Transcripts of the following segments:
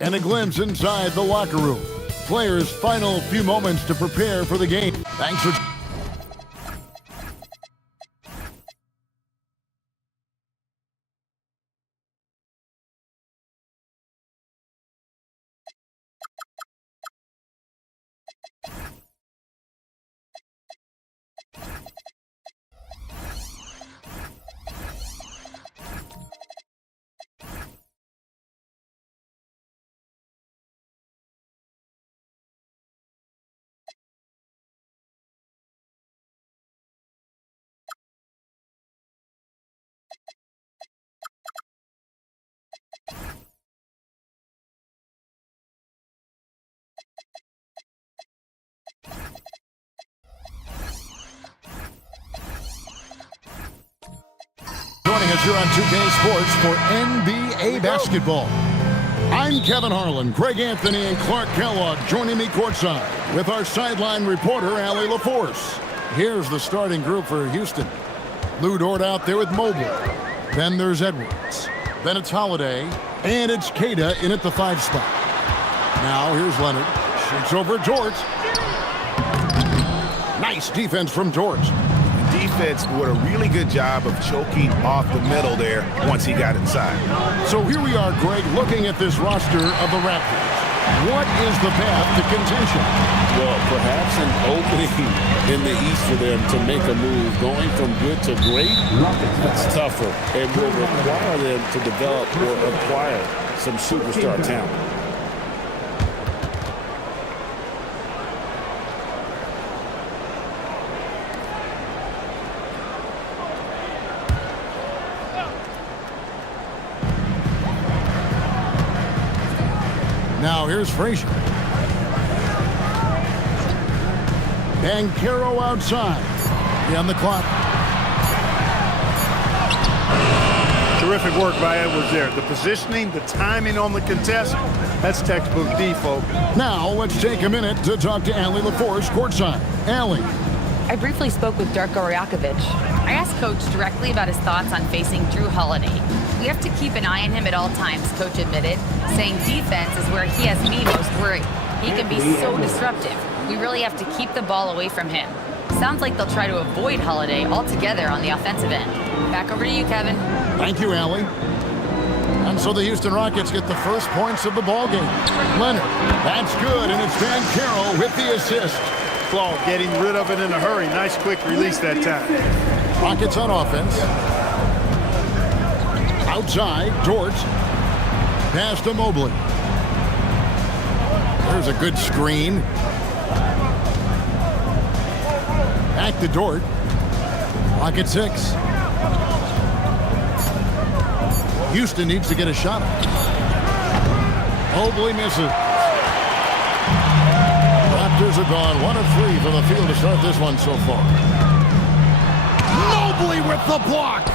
And a glimpse inside the locker room. Players' final few moments to prepare for the game. Thanks for... Joining us here on 2K Sports for NBA basketball. I'm Kevin Harlan, Greg Anthony, and Clark Kellogg joining me courtside with our sideline reporter, Allie LaForce. Here's the starting group for Houston. Lou Dort out there with Mobley. Then there's Edwards. Then it's Holiday. And it's Queta in at the 5 spot. Now here's Leonard. Shoots over George. Nice defense from George. Defense did a really good job of choking off the middle there once he got inside. So here we are, Greg, looking at this roster of the Raptors. What is the path to contention? Well, perhaps an opening in the East for them to make a move. Going from good to great, that's tougher and will require them to develop or acquire some superstar talent. Now here's Frazier. Banchero outside. On the clock. Terrific work by Edwards there. The positioning, the timing on the contest, that's textbook default. Now let's take a minute to talk to Allie LaForce courtside. Allie. I briefly spoke with Darko Rajakovic. I asked Coach directly about his thoughts on facing Drew Holiday. We have to keep an eye on him at all times, Coach admitted, saying defense is where he has me most worried. He can be so disruptive. We really have to keep the ball away from him. Sounds like they'll try to avoid Holiday altogether on the offensive end. Back over to you, Kevin. Thank you, Allie. And so the Houston Rockets get the first points of the ballgame. Leonard, that's good, and it's Banchero with the assist. Ball getting rid of it in a hurry. Nice quick release that time. Rockets on offense. Outside, George. Pass to Mobley. There's a good screen. Back to Dort. Rocket 6. Houston needs to get a shot. Mobley misses. Raptors are gone 1 of 3 from the field to start this one so far. Mobley with the block.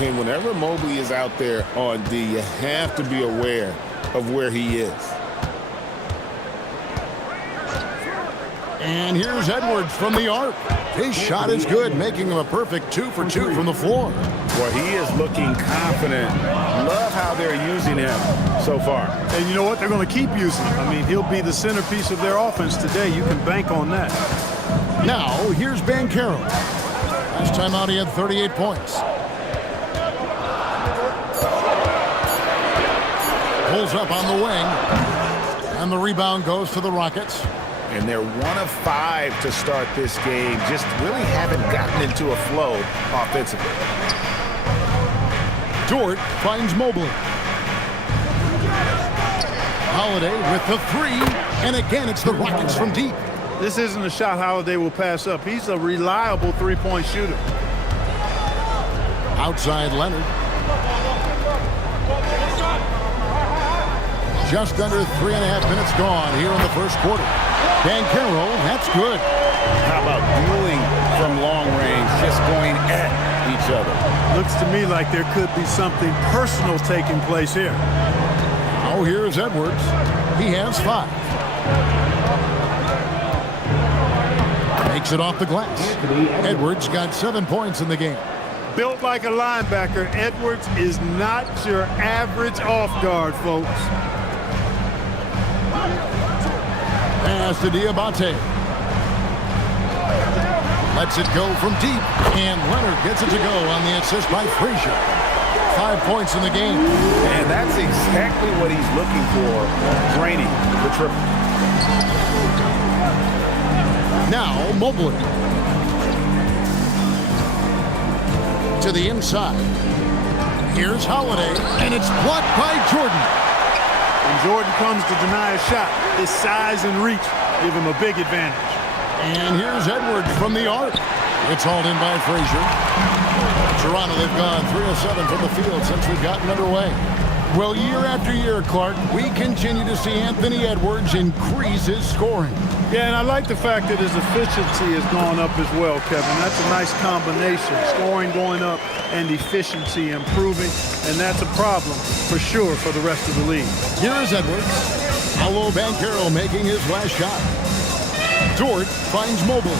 And whenever Mobley is out there on D, you have to be aware of where he is. And here's Edwards from the arc. His shot is good, making him a perfect 2 for 2 from the floor. Well, he is looking confident. Love how they're using him so far. And you know what? They're going to keep using him. I mean, he'll be the centerpiece of their offense today. You can bank on that. Now, here's Banchero. Last time out, he had 38 points. Pulls up on the wing. And the rebound goes to the Rockets. And they're 1 of 5 to start this game. Just really haven't gotten into a flow offensively. Dort finds Mobley. Holiday with the 3. And again, it's the Rockets from deep. This isn't a shot Holiday will pass up. He's a reliable three-point shooter. Outside Leonard. Just under 3.5 minutes gone here in the first quarter. Banchero, that's good. How about dueling from long range, just going at each other? Looks to me like there could be something personal taking place here. Oh, here's Edwards. He has 5. Makes it off the glass. Edwards got 7 points in the game. Built like a linebacker, Edwards is not your average off guard, folks. Pass to Diabate. Lets it go from deep. And Leonard gets it to go on the assist by Frazier. 5 points in the game. And that's exactly what he's looking for, draining the triple. Now Mobley. To the inside. Here's Holiday. And it's blocked by Jordan. When Jordan comes to deny a shot, his size and reach give him a big advantage. And here's Edwards from the arc. It's hauled in by Frazier. Toronto, they've gone 3 of 7 from the field since we've gotten underway. Well, year after year, Clark, we continue to see Anthony Edwards increase his scoring. Yeah, and I like the fact that his efficiency has gone up as well, Kevin. That's a nice combination. Scoring going up and efficiency improving, and that's a problem for sure for the rest of the league. Here is Edwards. Paolo Banchero making his last shot. Dort finds Mobley.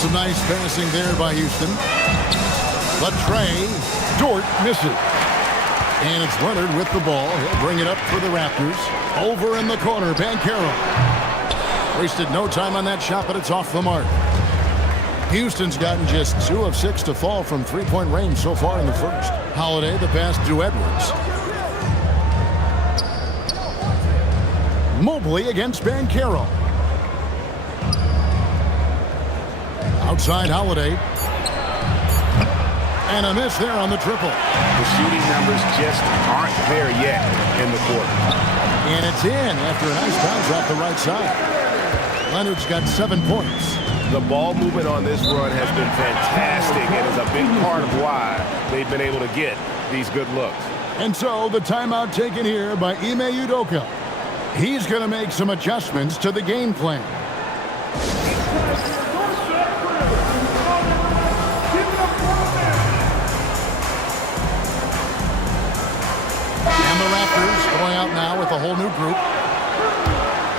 Some nice passing there by Houston. Latrey. Dort misses. And it's Leonard with the ball. He'll bring it up for the Raptors. Over in the corner, Banchero. Wasted no time on that shot, but it's off the mark. Houston's gotten just 2 of 6 to fall from three-point range so far in the first. Holiday, the pass to Edwards. Mobley against Banchero. Outside Holiday. And a miss there on the triple. The shooting numbers just aren't there yet in the quarter. And it's in after a nice bounce off the right side. Leonard's got 7 points. The ball movement on this run has been fantastic and is a big part of why they've been able to get these good looks. And so the timeout taken here by Ime Udoka. He's going to make some adjustments to the game plan. And the Raptors going out now with a whole new group.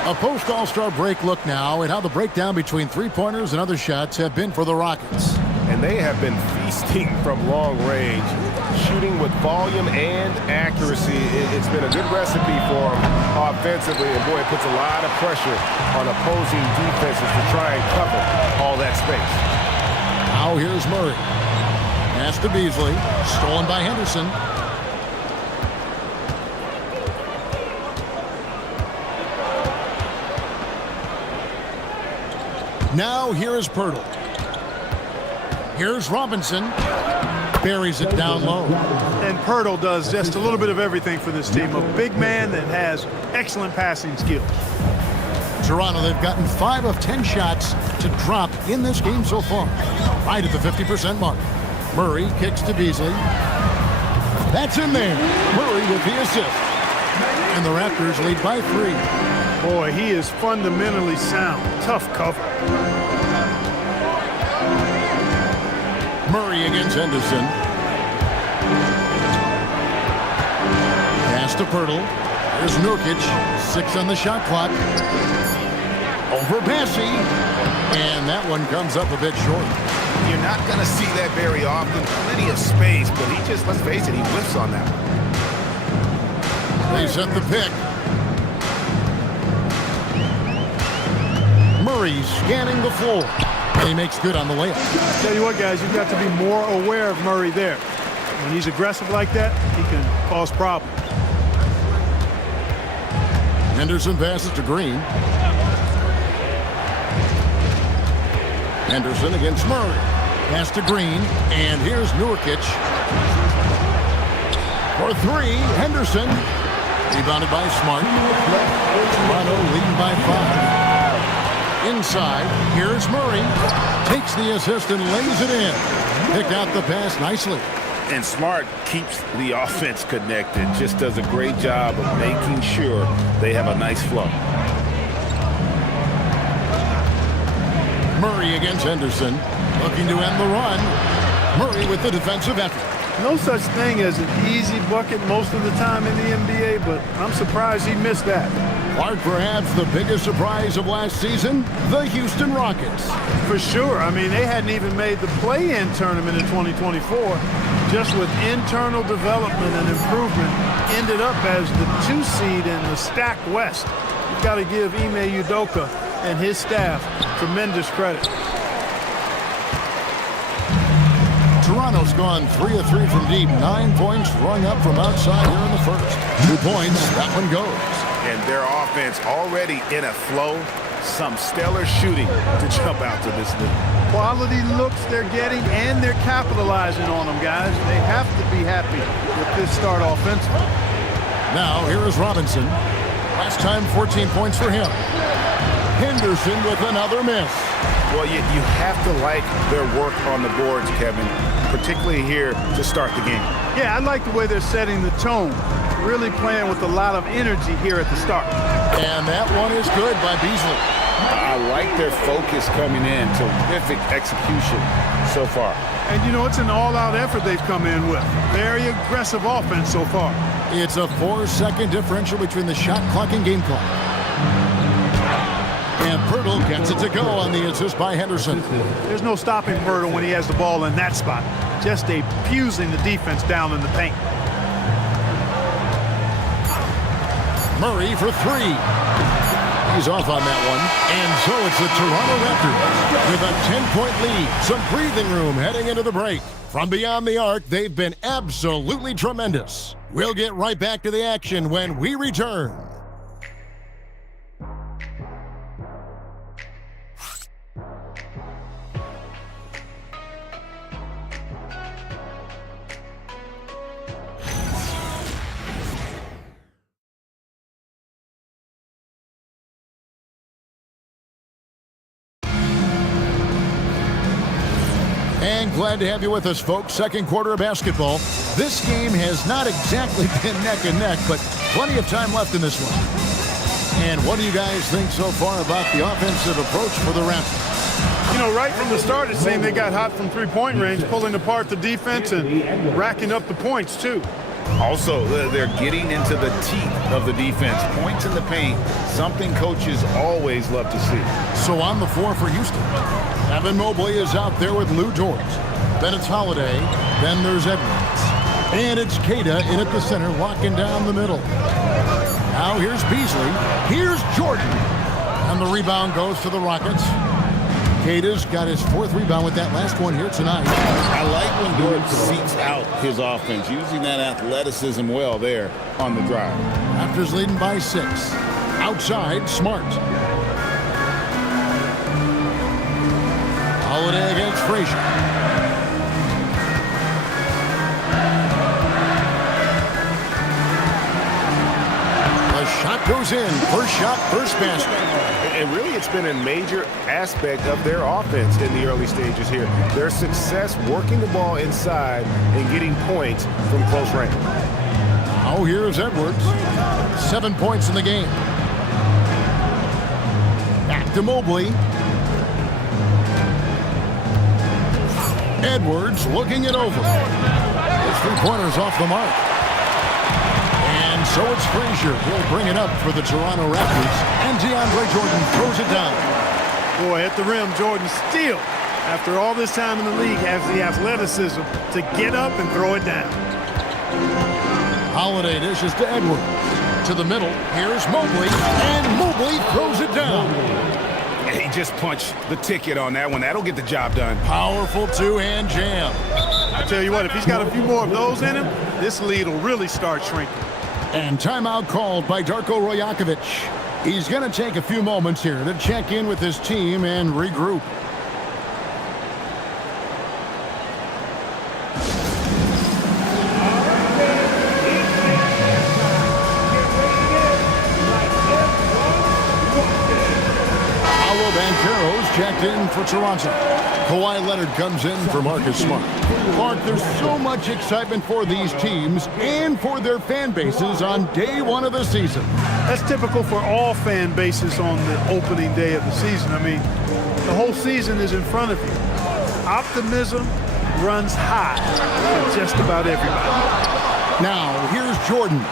A post-All-Star break look now at how the breakdown between three-pointers and other shots have been for the Rockets. And they have been feasting from long range, shooting with volume and accuracy. It's been a good recipe for them offensively, and boy, it puts a lot of pressure on opposing defenses to try and cover all that space. Now here's Murray. Pass to Beasley, stolen by Henderson. Now here is Pirtle. Here's Robinson. Buries it down low. And Pirtle does just a little bit of everything for this team. A big man that has excellent passing skills. Toronto, they've gotten 5 of 10 shots to drop in this game so far. Right at the 50% mark. Murray kicks to Beasley. That's in there. Murray with the assist. And the Raptors lead by 3. Boy, he is fundamentally sound. Tough cover. Murray against Henderson. Pass to Pirtle. There's Nurkic. 6 on the shot clock. Over Bassey. And that one comes up a bit short. You're not going to see that very often. Plenty of space, but he just, let's face it, he whiffs on that one. They set the pick. Murray scanning the floor. And he makes good on the layup. Tell you what, guys, you've got to be more aware of Murray there. When he's aggressive like that, he can cause problems. Henderson passes to Green. Henderson against Murray. Pass to Green. And here's Nurkic. For three, Henderson. Rebounded by Smart. Toronto leading by 5. Inside, here's Murray. Takes the assist and lays it in. Picked out the pass nicely. And Smart keeps the offense connected. Just does a great job of making sure they have a nice flow. Murray against Henderson. Looking to end the run. Murray with the defensive effort. No such thing as an easy bucket most of the time in the NBA, but I'm surprised he missed that. Clark, perhaps the biggest surprise of last season, the Houston Rockets. For sure. I mean, they hadn't even made the play-in tournament in 2024. Just with internal development and improvement, ended up as the 2 seed in the stacked West. You've got to give Ime Udoka and his staff tremendous credit. Toronto's gone 3 of 3 from deep. 9 points rung up from outside here in the first. 2 points, that one goes. And their offense already in a flow. Some stellar shooting to jump out to this league. Quality looks they're getting, and they're capitalizing on them, guys. They have to be happy with this start offensively. Now, here is Robinson. Last time, 14 points for him. Henderson with another miss. Well, you have to like their work on the boards, Kevin, particularly here to start the game. Yeah, I like the way they're setting the tone. Really playing with a lot of energy here at the start. And that one is good by Beasley. I like their focus coming in. Terrific execution so far. And, you know, it's an all-out effort they've come in with. Very aggressive offense so far. It's a 4-second differential between the shot clock and game clock. And Pirtle gets it to go on the assist by Henderson. There's no stopping Pirtle when he has the ball in that spot. Just abusing the defense down in the paint. Murray for 3. He's off on that one. And so it's the Toronto Raptors with a 10-point lead. Some breathing room heading into the break. From beyond the arc, they've been absolutely tremendous. We'll get right back to the action when we return. And glad to have you with us, folks. Second quarter of basketball. This game has not exactly been neck and neck, but plenty of time left in this one. And what do you guys think so far about the offensive approach for the Raptors? You know, right from the start, it seemed they got hot from three-point range, pulling apart the defense and racking up the points, too. Also, they're getting into the teeth of the defense. Points in the paint, something coaches always love to see. So on the floor for Houston, Evan Mobley is out there with Lou Dort. Then it's Holiday. Then there's Edwards. And it's Queta in at the center, locking down the middle. Now here's Beasley. Here's Jordan. And the rebound goes to the Rockets. Queta's got his 4th rebound with that last one here tonight. I like when Dort seeks out his offense, using that athleticism well there on the drive. Raptors leading by 6. Outside, Smart. Holiday against Frazier. The shot goes in. First shot, first basket. And really, it's been a major aspect of their offense in the early stages here. Their success working the ball inside and getting points from close range. Oh, here's Edwards. 7 points in the game. Back to Mobley. Edwards looking it over. His 3-pointer's off the mark. And so it's Frazier. He'll bring it up for the Toronto Raptors. And DeAndre Jordan throws it down. Boy, at the rim, Jordan still, after all this time in the league, has the athleticism to get up and throw it down. Holiday dishes to Edwards. To the middle. Here's Mobley. And Mobley throws it down. He just punched the ticket on that one. That'll get the job done. Powerful 2-hand jam. I tell you what, if he's got a few more of those in him, this lead will really start shrinking. And timeout called by Darko Rajakovic. He's going to take a few moments here to check in with his team and regroup. Checked in for Toronto. Kawhi Leonard comes in for Marcus Smart. Clark, there's so much excitement for these teams and for their fan bases on day one of the season. That's typical for all fan bases on the opening day of the season. I mean, the whole season is in front of you. Optimism runs high for just about everybody. Now, here's Jordan.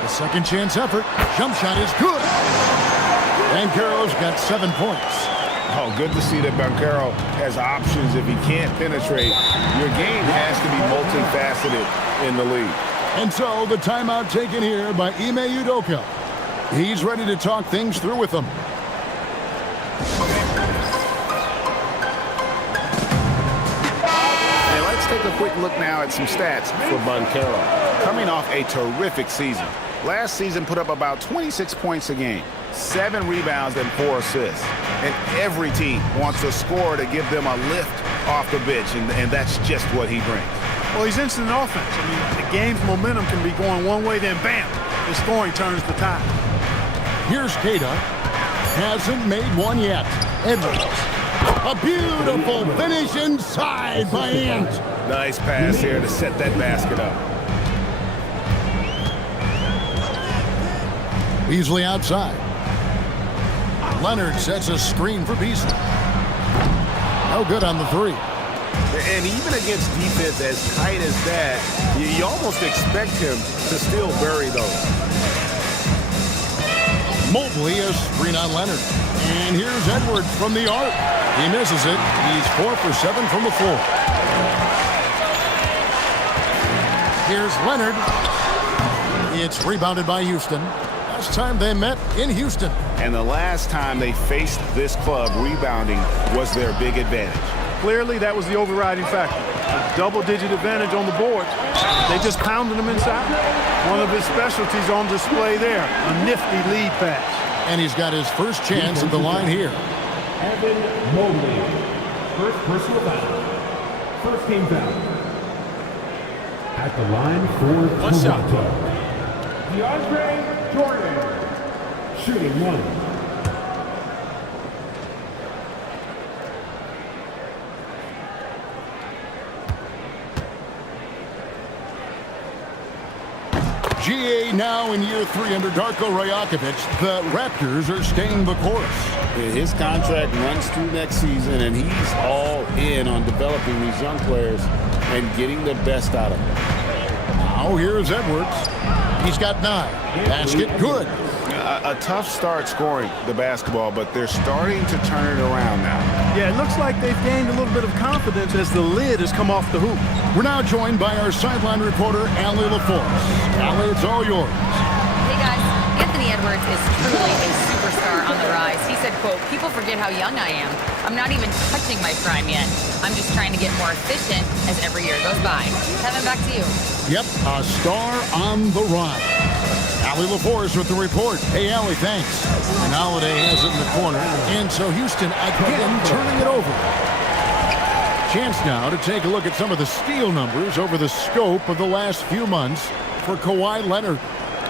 The second chance effort. Jump shot is good. Banchero's got 7 points. Oh, good to see that Banchero has options if he can't penetrate. Your game has to be multifaceted in the league. And so the timeout taken here by Ime Udoka. He's ready to talk things through with them. Hey, let's take a quick look now at some stats for Banchero. Coming off a terrific season. Last season put up about 26 points a game, 7 rebounds and 4 assists. And every team wants a scorer to give them a lift off the bench, and that's just what he brings. Well, he's instant offense. I mean, the game's momentum can be going one way, then bam, the scoring turns the tide. Here's Queta. Hasn't made one yet. Edwards. A beautiful finish inside by Ant. Nice pass here to set that basket up. Beasley outside. Leonard sets a screen for Beasley. No good on the 3. And even against defense as tight as that, you almost expect him to still bury those. Mobley a screen on Leonard. And here's Edwards from the arc. He misses it. He's 4 for 7 from the floor. Here's Leonard. It's rebounded by Houston. Last time they met in Houston. And the last time they faced this club, rebounding was their big advantage. Clearly, that was the overriding factor. A double-digit advantage on the board. They just pounded them inside. One of his specialties on display there, a nifty lead pass. And he's got his first chance at the line here. Evan Mobley, first personal foul. First team foul. At the line for Toronto. DeAndre Jordan, shooting 1. GA now in year 3 under Darko Rajakovic. The Raptors are staying the course. His contract runs through next season, and he's all in on developing these young players and getting the best out of them. Now here's Edwards. He's got 9. Basket good. A tough start scoring the basketball, but they're starting to turn it around now. Yeah, it looks like they've gained a little bit of confidence as the lid has come off the hoop. We're now joined by our sideline reporter, Allie LaForce. Allie, it's all yours. Hey guys, Anthony Edwards is truly a superstar on the rise. He said, quote, "People forget how young I am. I'm not even touching my prime yet. I'm just trying to get more efficient as every year goes by." Kevin, back to you. Yep, a star on the rise. Allie LaForce with the report. Hey, Allie, thanks. And Holiday has it in the corner. And so Houston again turning it over. Chance now to take a look at some of the steal numbers over the scope of the last few months for Kawhi Leonard.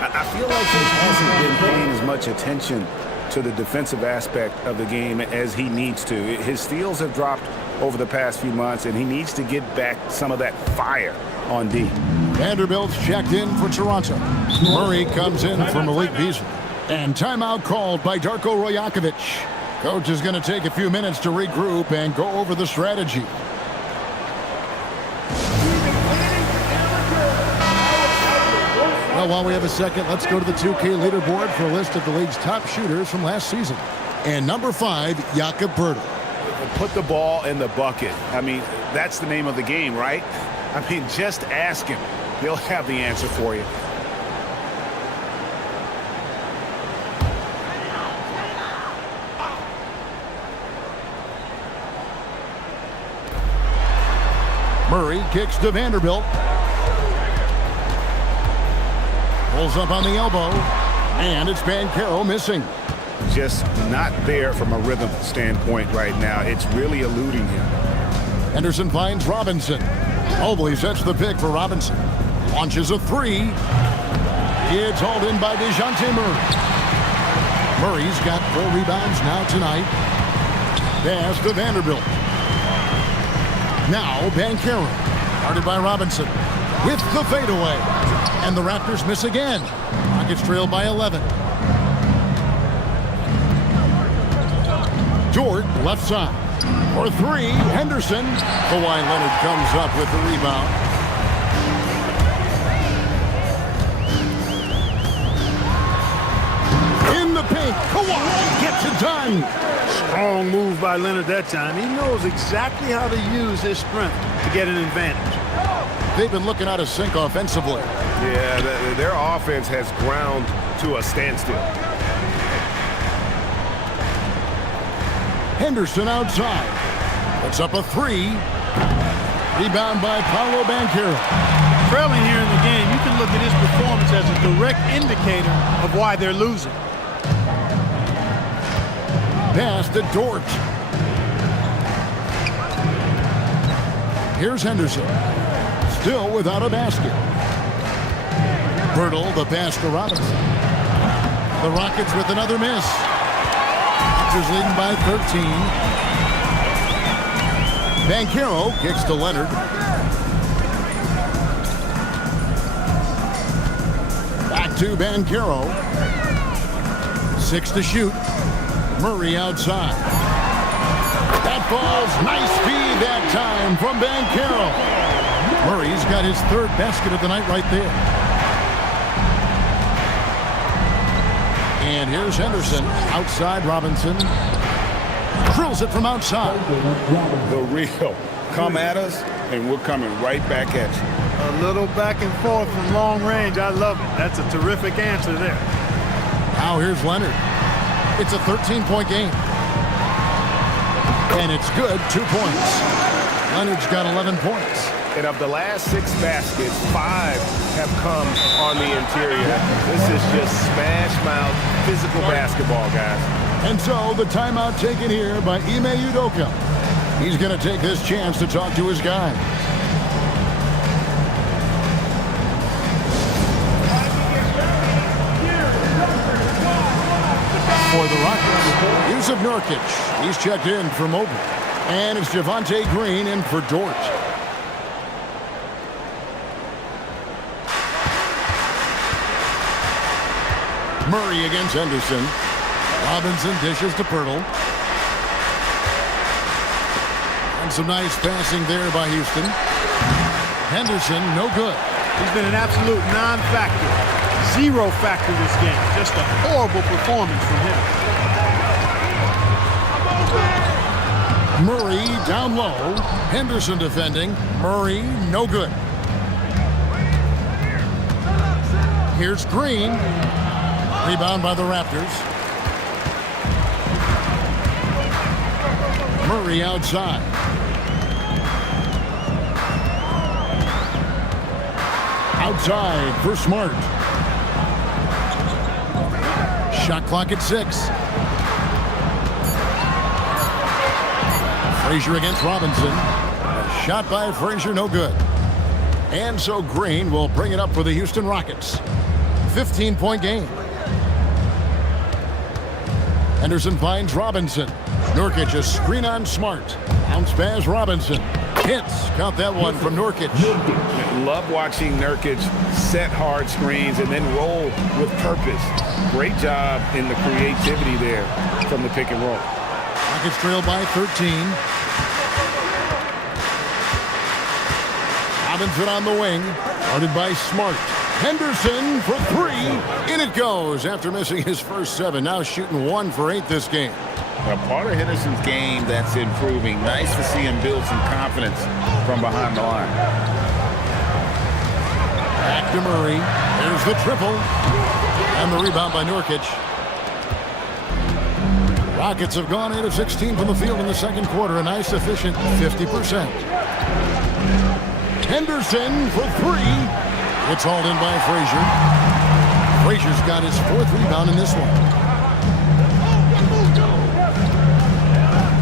I feel like he hasn't been paying as much attention to the defensive aspect of the game as he needs to. His steals have dropped over the past few months, and he needs to get back some of that fire on D. Vanderbilt's checked in for Toronto. Murray comes in for Malik Beasley. And timeout called by Darko Rajakovic. Coach is going to take a few minutes to regroup and go over the strategy. Well, while we have a second, let's go to the 2K leaderboard for a list of the league's top shooters from last season. And number 5, Jakob Poeltl. Put the ball in the bucket. I mean, that's the name of the game, right? I mean, just ask him. He'll have the answer for you. Murray kicks to Vanderbilt. Pulls up on the elbow. And it's Banchero missing. Just not there from a rhythm standpoint right now. It's really eluding him. Henderson finds Robinson. Mobley sets the pick for Robinson. Launches a three. It's hauled in by DeJounte Murray. Murray's got 4 rebounds now tonight. Pass to Vanderbilt. Now Banchero. Guarded by Robinson. With the fadeaway. And the Raptors miss again. Rockets trail by 11. Dort left side. For 3, Henderson. Kawhi Leonard comes up with the rebound. In the paint, Kawhi gets it done. Strong move by Leonard that time. He knows exactly how to use his strength to get an advantage. They've been looking out of sync offensively. Yeah, their offense has ground to a standstill. Henderson outside. Puts up a 3. Rebound by Paolo Banchero. Trailing here in the game, you can look at his performance as a direct indicator of why they're losing. Pass to Dort. Here's Henderson. Still without a basket. Birtle, the pass to Robinson. The Rockets with another miss. Raptors leading by 13. Banchero kicks to Leonard. Back to Banchero. 6 to shoot. Murray outside. That falls. Nice feed that time from Banchero. Murray's got his 3rd basket of the night right there. And here's Henderson. Outside Robinson. Drills it from outside. The real. Come at us, and we're coming right back at you. A little back and forth from long range. I love it. That's a terrific answer there. Now here's Leonard. It's a 13-point game. And it's good. 2 points. Leonard's got 11 points. And of the last 6 baskets, 5 have come on the interior. This is just smash mouth physical basketball, guys. And so the timeout taken here by Ime Udoka. He's going to take this chance to talk to his guys. For the Rockets, Jusuf Nurkic. He's checked in for Mobley. And it's Javonte Green in for Dort. Murray against Henderson. Robinson dishes to Pirtle. And some nice passing there by Houston. Henderson, no good. He's been an absolute non-factor. 0 factor this game. Just a horrible performance from him. Murray down low. Henderson defending. Murray, no good. Here's Green. Rebound by the Raptors. Murray outside. Outside for Smart. Shot clock at 6. Frazier against Robinson. A shot by Frazier, no good. And so Green will bring it up for the Houston Rockets. 15-point game. Henderson finds Robinson. Nurkic a screen on Smart. Bounce pass Robinson. Hits. Count that one from Nurkic. Love watching Nurkic set hard screens and then roll with purpose. Great job in the creativity there from the pick and roll. Rockets trail by 13. Robinson on the wing. Guarded by Smart. Henderson for 3. In it goes after missing his first 7. Now shooting 1 for 8 this game. A part of Henderson's game that's improving. Nice to see him build some confidence from behind the line. Back to Murray. There's the triple. And the rebound by Nurkic. Rockets have gone 8 of 16 from the field in the second quarter. A nice efficient 50%. Henderson for 3. It's hauled in by Frazier. Frazier's got his 4th rebound in this one.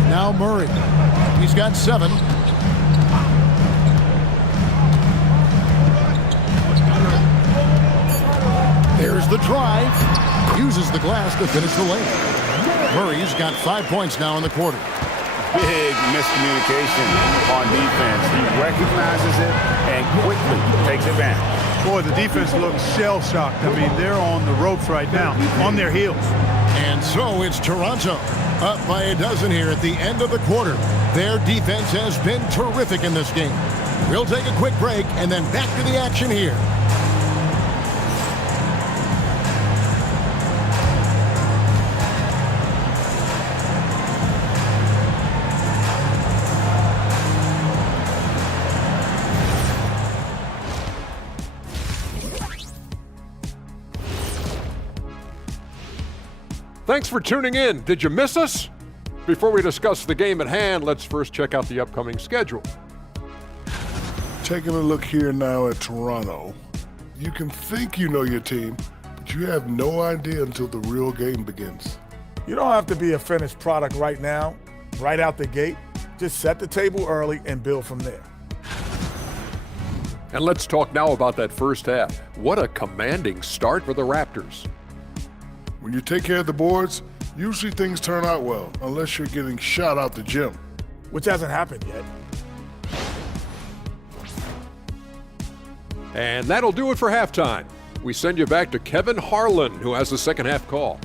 Now Murray. He's got 7. There's the drive. Uses the glass to finish the lane. Murray's got 5 points now in the quarter. Big miscommunication on defense. He recognizes it and quickly takes advantage. Boy, the defense looks shell-shocked. I mean, they're on the ropes right now, on their heels. And so it's Toronto up by a dozen here at the end of the quarter. Their defense has been terrific in this game. We'll take a quick break and then back to the action here. Thanks for tuning in. Did you miss us? Before we discuss the game at hand, let's first check out the upcoming schedule. Taking a look here now at Toronto, you can think you know your team, but you have no idea until the real game begins. You don't have to be a finished product right now, right out the gate. Just set the table early and build from there. And let's talk now about that first half. What a commanding start for the Raptors. When you take care of the boards, usually things turn out well, unless you're getting shot out the gym. Which hasn't happened yet. And that'll do it for halftime. We send you back to Kevin Harlan, who has the second half call.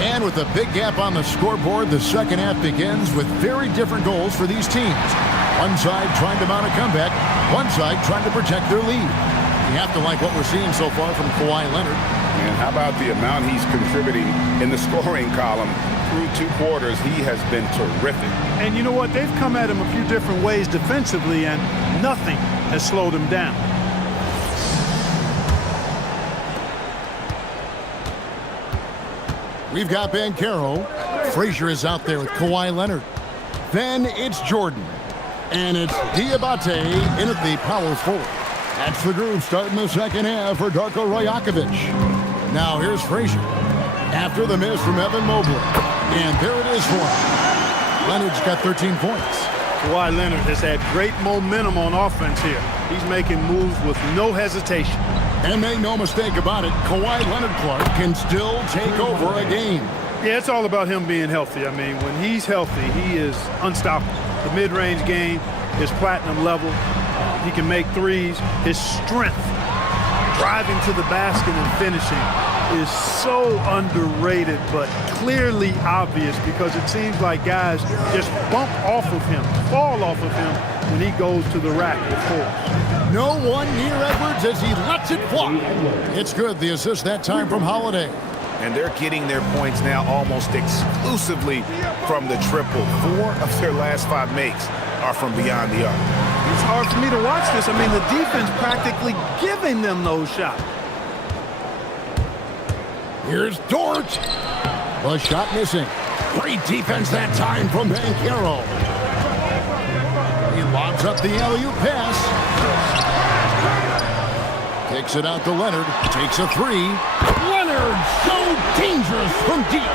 And with a big gap on the scoreboard, the second half begins with very different goals for these teams. One side trying to mount a comeback, one side trying to protect their lead. You have to like what we're seeing so far from Kawhi Leonard. And how about the amount he's contributing in the scoring column? Through 2 quarters, he has been terrific. And you know what? They've come at him a few different ways defensively, and nothing has slowed him down. We've got Banchero. Frazier is out there with Kawhi Leonard. Then it's Jordan. And it's Diabate in at the power forward. That's the groove starting the second half for Darko Rajakovic. Now here's Frazier. After the miss from Evan Mobley. And there it is for him. Leonard's got 13 points. Kawhi Leonard has had great momentum on offense here. He's making moves with no hesitation. And make no mistake about it, Kawhi Leonard Clark can still take over a game. Yeah, it's all about him being healthy. I mean, when he's healthy, he is unstoppable. The mid-range game is platinum level. He can make threes. His strength, driving to the basket and finishing, is so underrated, but clearly obvious because it seems like guys just bump off of him, fall off of him when he goes to the rack with force. No one near Edwards as he lets it fly. It's good, the assist that time from Holiday. And they're getting their points now almost exclusively from the triple. 4 of their last 5 makes are from beyond the arc. It's hard for me to watch this. I mean, the defense practically giving them those shots. Here's Dort. The shot missing. Great defense that time from Banchero. He lobs up the alley-oop pass. Kicks it out to Leonard. Takes a 3. Leonard, so dangerous from deep.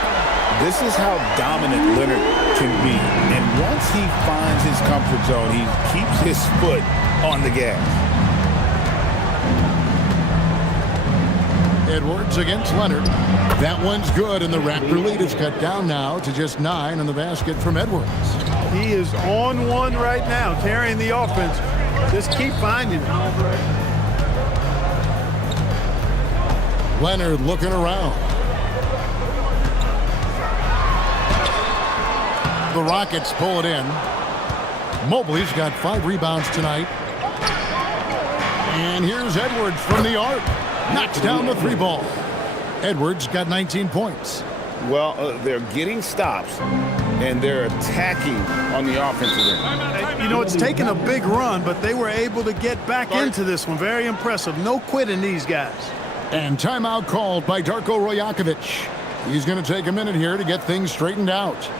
This is how dominant Leonard can be. And once he finds his comfort zone, he keeps his foot on the gas. Edwards against Leonard. That one's good, and the Raptor lead is cut down now to just 9 in the basket from Edwards. He is on one right now, carrying the offense. Just keep finding it. Leonard looking around. The Rockets pull it in. Mobley's got 5 rebounds tonight. And here's Edwards from the arc. Knocks down the 3 ball. Edwards got 19 points. Well, they're getting stops, and they're attacking on the offensive end. You know, it's taken a big run, but they were able to get back into this one. Very impressive. No quitting these guys. And timeout called by Darko Rajakovic. He's going to take a minute here to get things straightened out.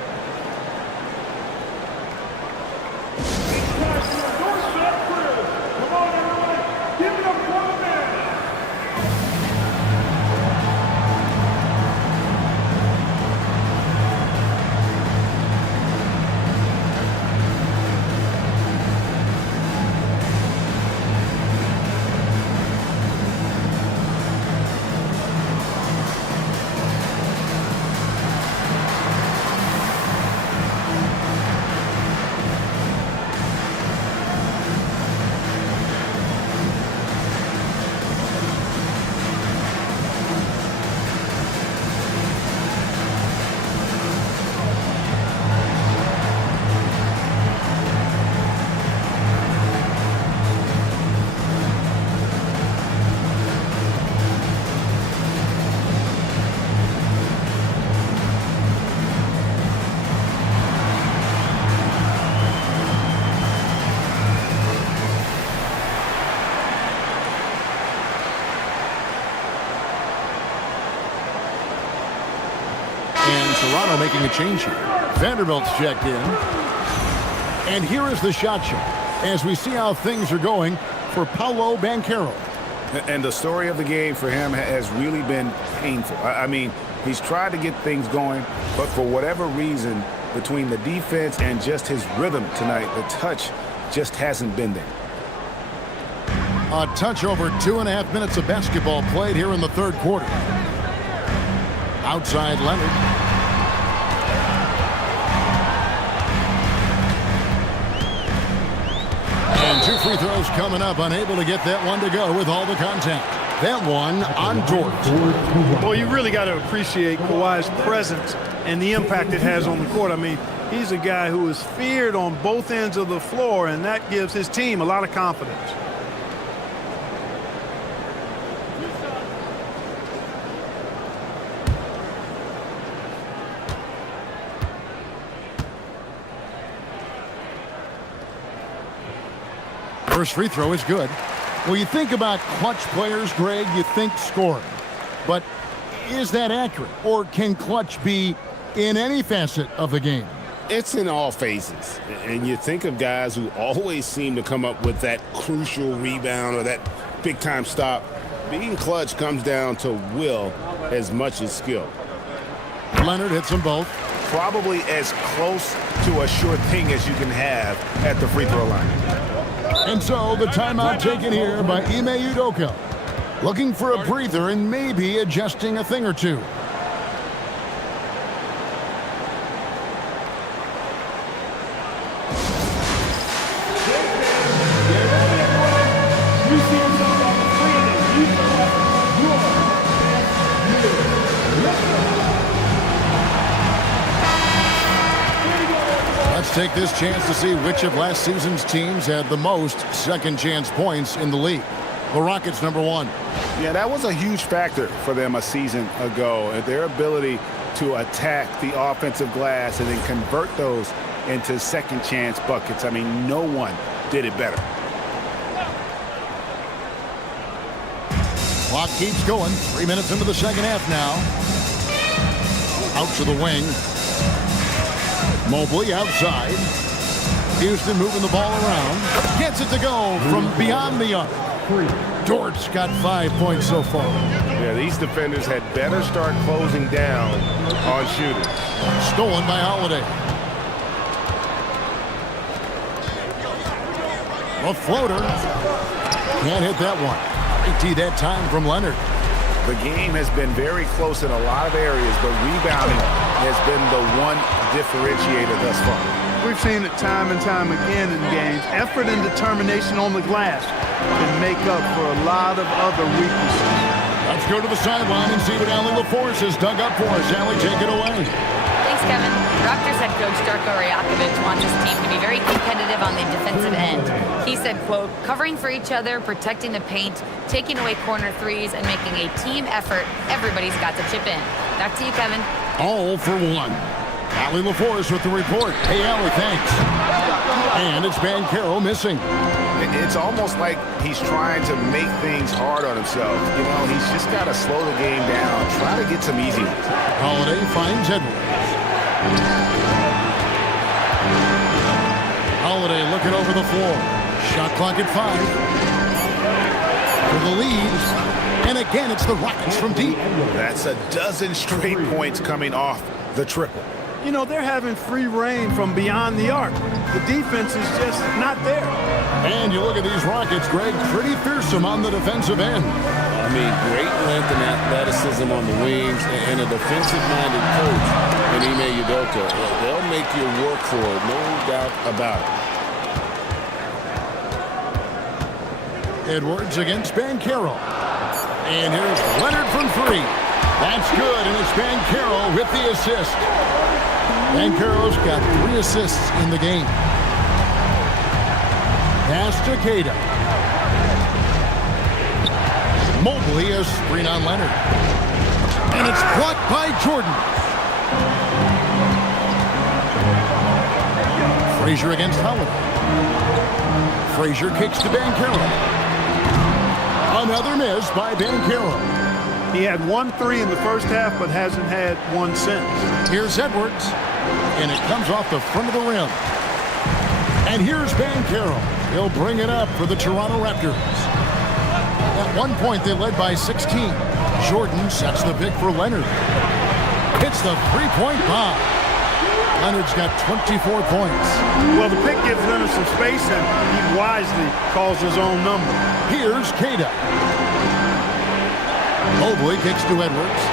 Toronto making a change here. Vanderbilt's checked in. And here is the shot show as we see how things are going for Paolo Banchero. And the story of the game for him has really been painful. I mean, he's tried to get things going, but for whatever reason, between the defense and just his rhythm tonight, the touch just hasn't been there. A touch over 2.5 minutes of basketball played here in the third quarter. Outside Leonard. And 2 free throws coming up, unable to get that one to go with all the contact. That one on Dort. Well, you really got to appreciate Kawhi's presence and the impact it has on the court. I mean, he's a guy who is feared on both ends of the floor, and that gives his team a lot of confidence. First free throw is good. Well, you think about clutch players, Greg, you think scoring. But is that accurate? Or can clutch be in any facet of the game? It's in all phases. And you think of guys who always seem to come up with that crucial rebound or that big-time stop. Being clutch comes down to will as much as skill. Leonard hits them both. Probably as close to a sure thing as you can have at the free throw line. And so the timeout taken here by Ime Udoka. Looking for a breather and maybe adjusting a thing or two. Take this chance to see which of last season's teams had the most second chance points in the league. The Rockets #1. Yeah, that was a huge factor for them a season ago. Their ability to attack the offensive glass and then convert those into second chance buckets. I mean, no one did it better. Clock keeps going. 3 minutes into the second half now. Out to the wing. Mobley outside. Houston moving the ball around. Gets it to go from beyond the arc. Dort's got 5 points so far. Yeah, these defenders had better start closing down on shooters. Stolen by Holiday. A floater. Can't hit that one. Tee that time from Leonard. The game has been very close in a lot of areas, but rebounding has been the one differentiator thus far. We've seen it time and time again in games. Effort and determination on the glass can make up for a lot of other weaknesses. Let's go to the sideline and see what Allie LaForce has dug up for us. Allie, take it away. Thanks, Kevin. Raptors head coach Darko Rajakovic wants his team to be very competitive on the defensive end. He said, quote, covering for each other, protecting the paint, taking away corner threes, and making a team effort. Everybody's got to chip in. Back to you, Kevin. All for one. Allie LaForce with the report. Hey, Allie, thanks. And it's Banchero missing. it's almost like he's trying to make things hard on himself. You know, he's just got to slow the game down, try to get some easy ones. Holiday finds Edwards. Holiday looking over the floor. Shot clock at 5. For the lead. And again, it's the Rockets from deep. That's a dozen straight points coming off the triple. You know, they're having free reign from beyond the arc. The defense is just not there. And you look at these Rockets, Greg, pretty fearsome on the defensive end. I mean, great length and athleticism on the wings, and a defensive-minded coach in Ime Udoka. They'll make you work for it, no doubt about it. Edwards against Banchero. And here's Leonard from 3. That's good, and it's Banchero with the assist. Banchero's got 3 assists in the game. Pass to Queta. Mobley has screen on Leonard. And it's blocked by Jordan. Frazier against Holiday. Frazier kicks to Banchero. Another miss by Banchero. He had 1 3 in the first half, but hasn't had one since. Here's Edwards, and it comes off the front of the rim. And here's Banchero. He'll bring it up for the Toronto Raptors. At one point, they led by 16. Jordan sets the pick for Leonard. Hits the three-point bomb. Leonard's got 24 points. Well, the pick gives Leonard some space, and he wisely calls his own number. Here's Queta. Mobley kicks to Edwards.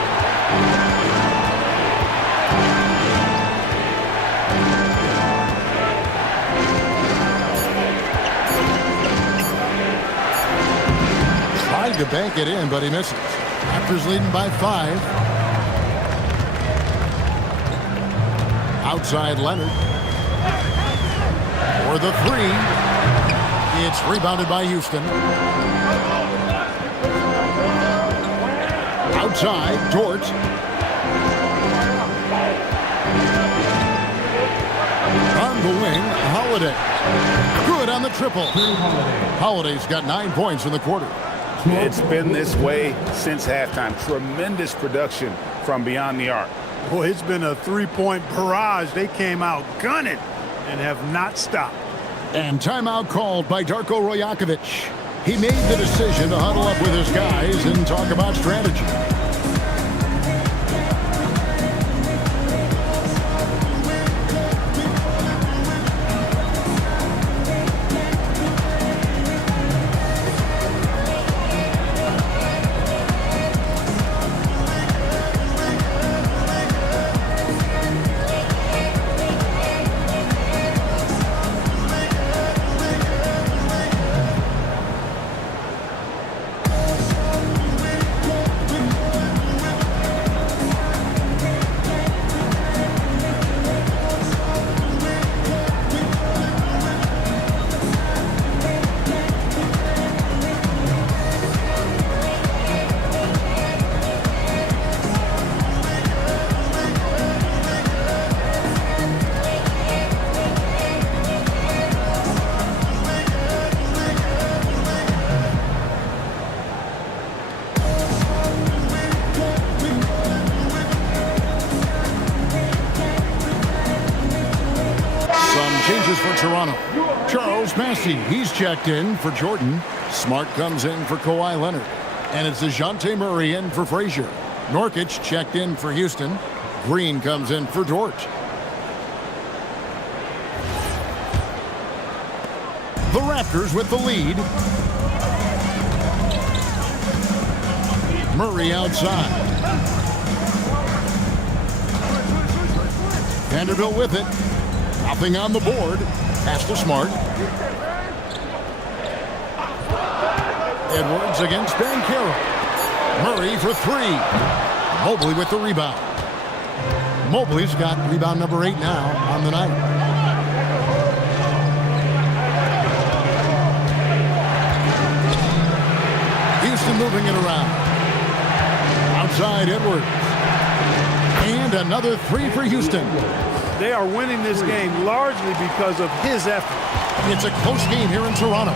Tried to bank it in, but he misses. Raptors leading by 5. Outside Leonard. For the 3. It's rebounded by Houston. Outside, Dort. On the wing, Holiday. Good on the triple. Holiday's got 9 points in the quarter. It's been this way since halftime. Tremendous production from beyond the arc. Boy, it's been a 3-point barrage. They came out gunning and have not stopped. And timeout called by Darko Rajakovic. He made the decision to huddle up with his guys and talk about strategy. For Toronto. Charles Massey, he's checked in for Jordan. Smart comes in for Kawhi Leonard. And it's DeJounte Murray in for Frazier. Nurkic checked in for Houston. Green comes in for Dort. The Raptors with the lead. Murray outside. Vanderbilt with it. Nothing on the board. Pass to Smart. Edwards against Banchero. Murray for 3. Mobley with the rebound. Mobley's got rebound number 8 now on the night. Houston moving it around. Outside Edwards. And another 3 for Houston. They are winning this game largely because of his effort. It's a close game here in Toronto.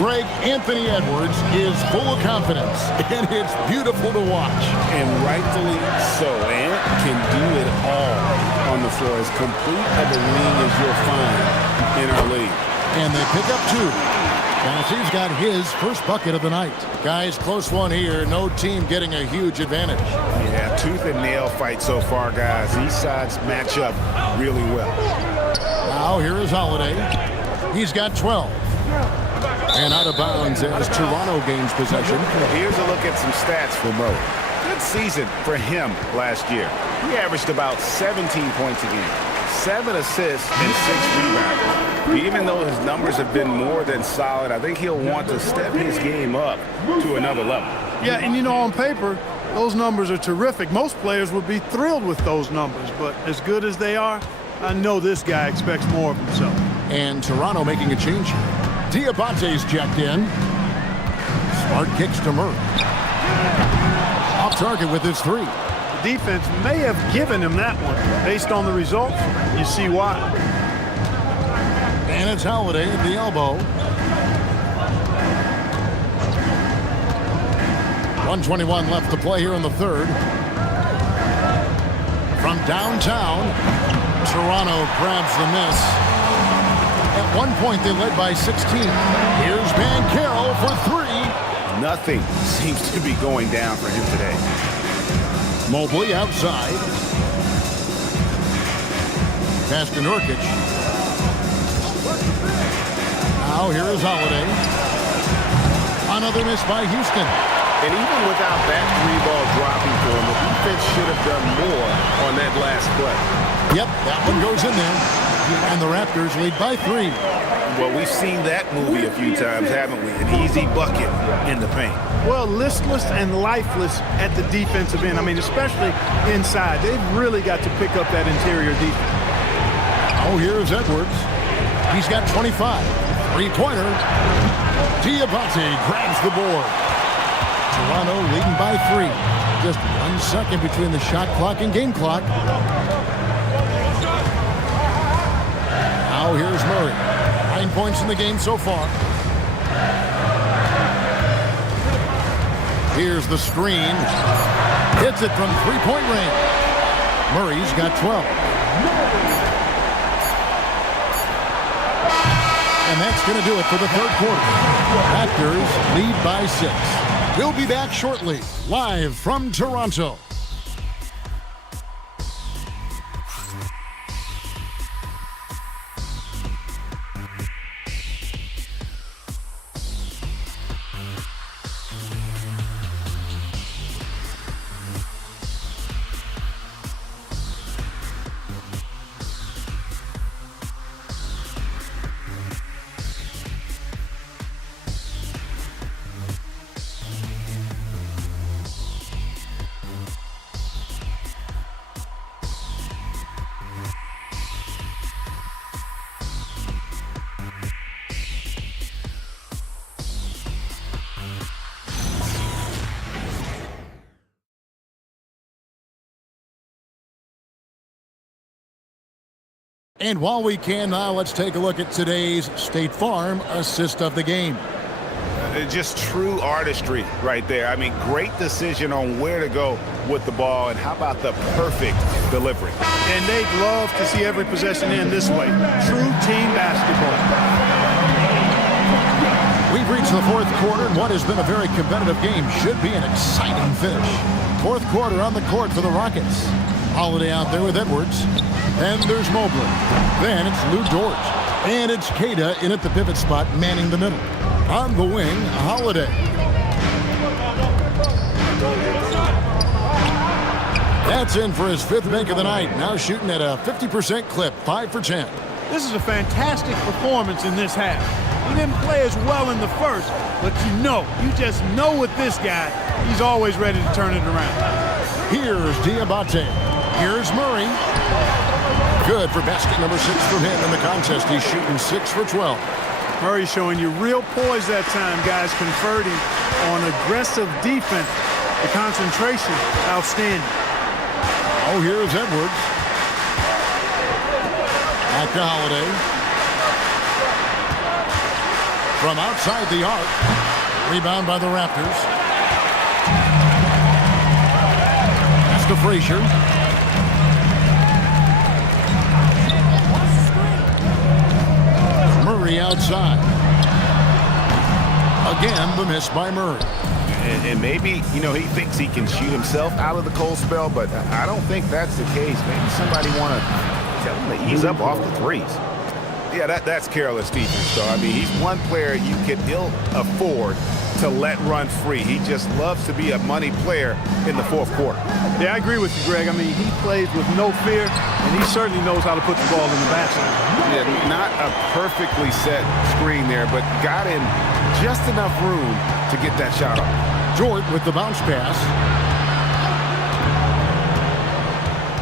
Greg, Anthony Edwards is full of confidence, and it's beautiful to watch. And rightfully so. Ant can do it all on the floor. As complete of a wing as you'll find in our league. And they pick up 2. Tennessee's got his first bucket of the night. Guys, close one here. No team getting a huge advantage. Yeah, tooth and nail fight so far, guys. These sides match up really well. Now here is Holiday. He's got 12. And out of bounds as Toronto gains possession. Here's a look at some stats for Mo. Good season for him last year. He averaged about 17 points a game, 7 assists, and 6 rebounds. Even though his numbers have been more than solid, I think he'll want to step his game up to another level. Yeah, and you know, on paper, those numbers are terrific. Most players would be thrilled with those numbers, but as good as they are, I know this guy expects more of himself. And Toronto making a change here. Diabate's checked in. Smart kicks to Murray. Off target with his 3. The defense may have given him that one. Based on the results, you see why. And it's Holiday at the elbow. 1:21 left to play here in the third. From downtown, Toronto grabs the miss. At one point, they led by 16. Here's Banchero for 3. Nothing seems to be going down for him today. Mobley outside. Pass to Nurkic. Now here is Holiday. Another miss by Houston. And even without that 3-ball dropping for him, the defense should have done more on that last play. Yep, that one goes in there. And the Raptors lead by 3. Well, we've seen that movie a few times, haven't we? An easy bucket in the paint. Well, listless and lifeless at the defensive end. I mean, especially inside. They've really got to pick up that interior defense. Oh, here's Edwards. He's got 25. 3-pointer. Diabate grabs the board. Toronto leading by 3. Just 1 second between the shot clock and game clock. Now here's Murray. 9 points in the game so far. Here's the screen. Hits it from 3-point range. Murray's got 12. And that's going to do it for the third quarter. Raptors lead by 6. We'll be back shortly, live from Toronto. And while we can now, let's take a look at today's State Farm assist of the game. Just true artistry right there. I mean, great decision on where to go with the ball, and how about the perfect delivery? And they'd love to see every possession end this way. True team basketball. We've reached the fourth quarter, and what has been a very competitive game should be an exciting finish. Fourth quarter on the court for the Rockets. Holiday out there with Edwards. Then there's Mobley. Then it's Lou Dort. And it's Queta in at the pivot spot, manning the middle. On the wing, Holiday. That's in for his 5th make of the night. Now shooting at a 50% clip, 5 for 10. This is a fantastic performance in this half. He didn't play as well in the first, but you just know with this guy, he's always ready to turn it around. Here's Diabate. Here's Murray. Good for basket number 6 from him in the contest. He's shooting 6 for 12. Murray showing you real poise that time, guys, converting on aggressive defense. The concentration, outstanding. Oh, here's Edwards. Back to Holiday. from outside the arc. Rebound by the Raptors. Pass to Frazier. Murray outside. Again, the miss by Murray. And maybe, you know, he thinks he can shoot himself out of the cold spell, but I don't think that's the case. Maybe somebody want to tell him to ease up off the threes. Yeah, that's careless defense, though. I mean, he's one player you can ill afford to let run free. He just loves to be a money player in the fourth quarter. Yeah, I agree with you, Greg. I mean, he plays with no fear, and he certainly knows how to put the ball in the basket. Yeah, not a perfectly set screen there, but got in just enough room to get that shot off. Jordan with the bounce pass.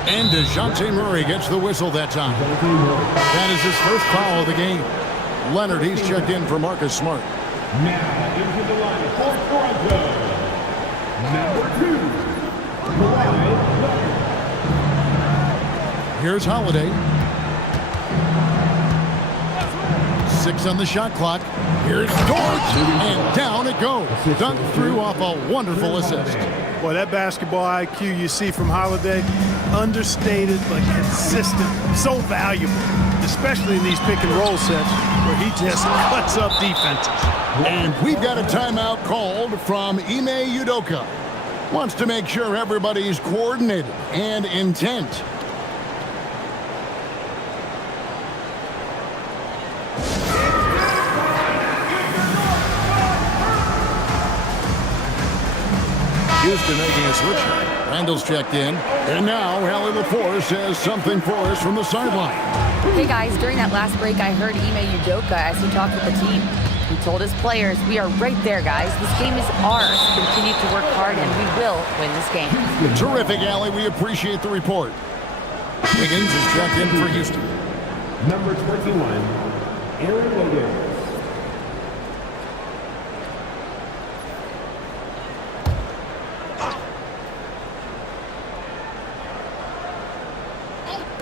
And DeJounte Murray gets the whistle that time. That is his first foul of the game. Leonard, he's checked in for Marcus Smart. Now into the line for Toronto, number 2, Kawhi Leonard. Here's Holiday. 6 on the shot clock. Here's Dort, and down it goes. Dunked through off a wonderful assist. Boy, that basketball IQ you see from Holiday, understated but consistent, so valuable, especially in these pick and roll sets where he just cuts up defenses. And we've got a timeout called from Ime Udoka. Wants to make sure everybody's coordinated and intent. Houston making a switch. Randall's checked in. And now Allie LaForce has something for us from the sideline. Hey guys, during that last break, I heard Ime Udoka as he talked with the team. He told his players, we are right there, guys. This game is ours. Continue to work hard, and we will win this game. Terrific, Allie. We appreciate the report. Higgins is checked in for Houston. Number 21, Aaron Wiggins.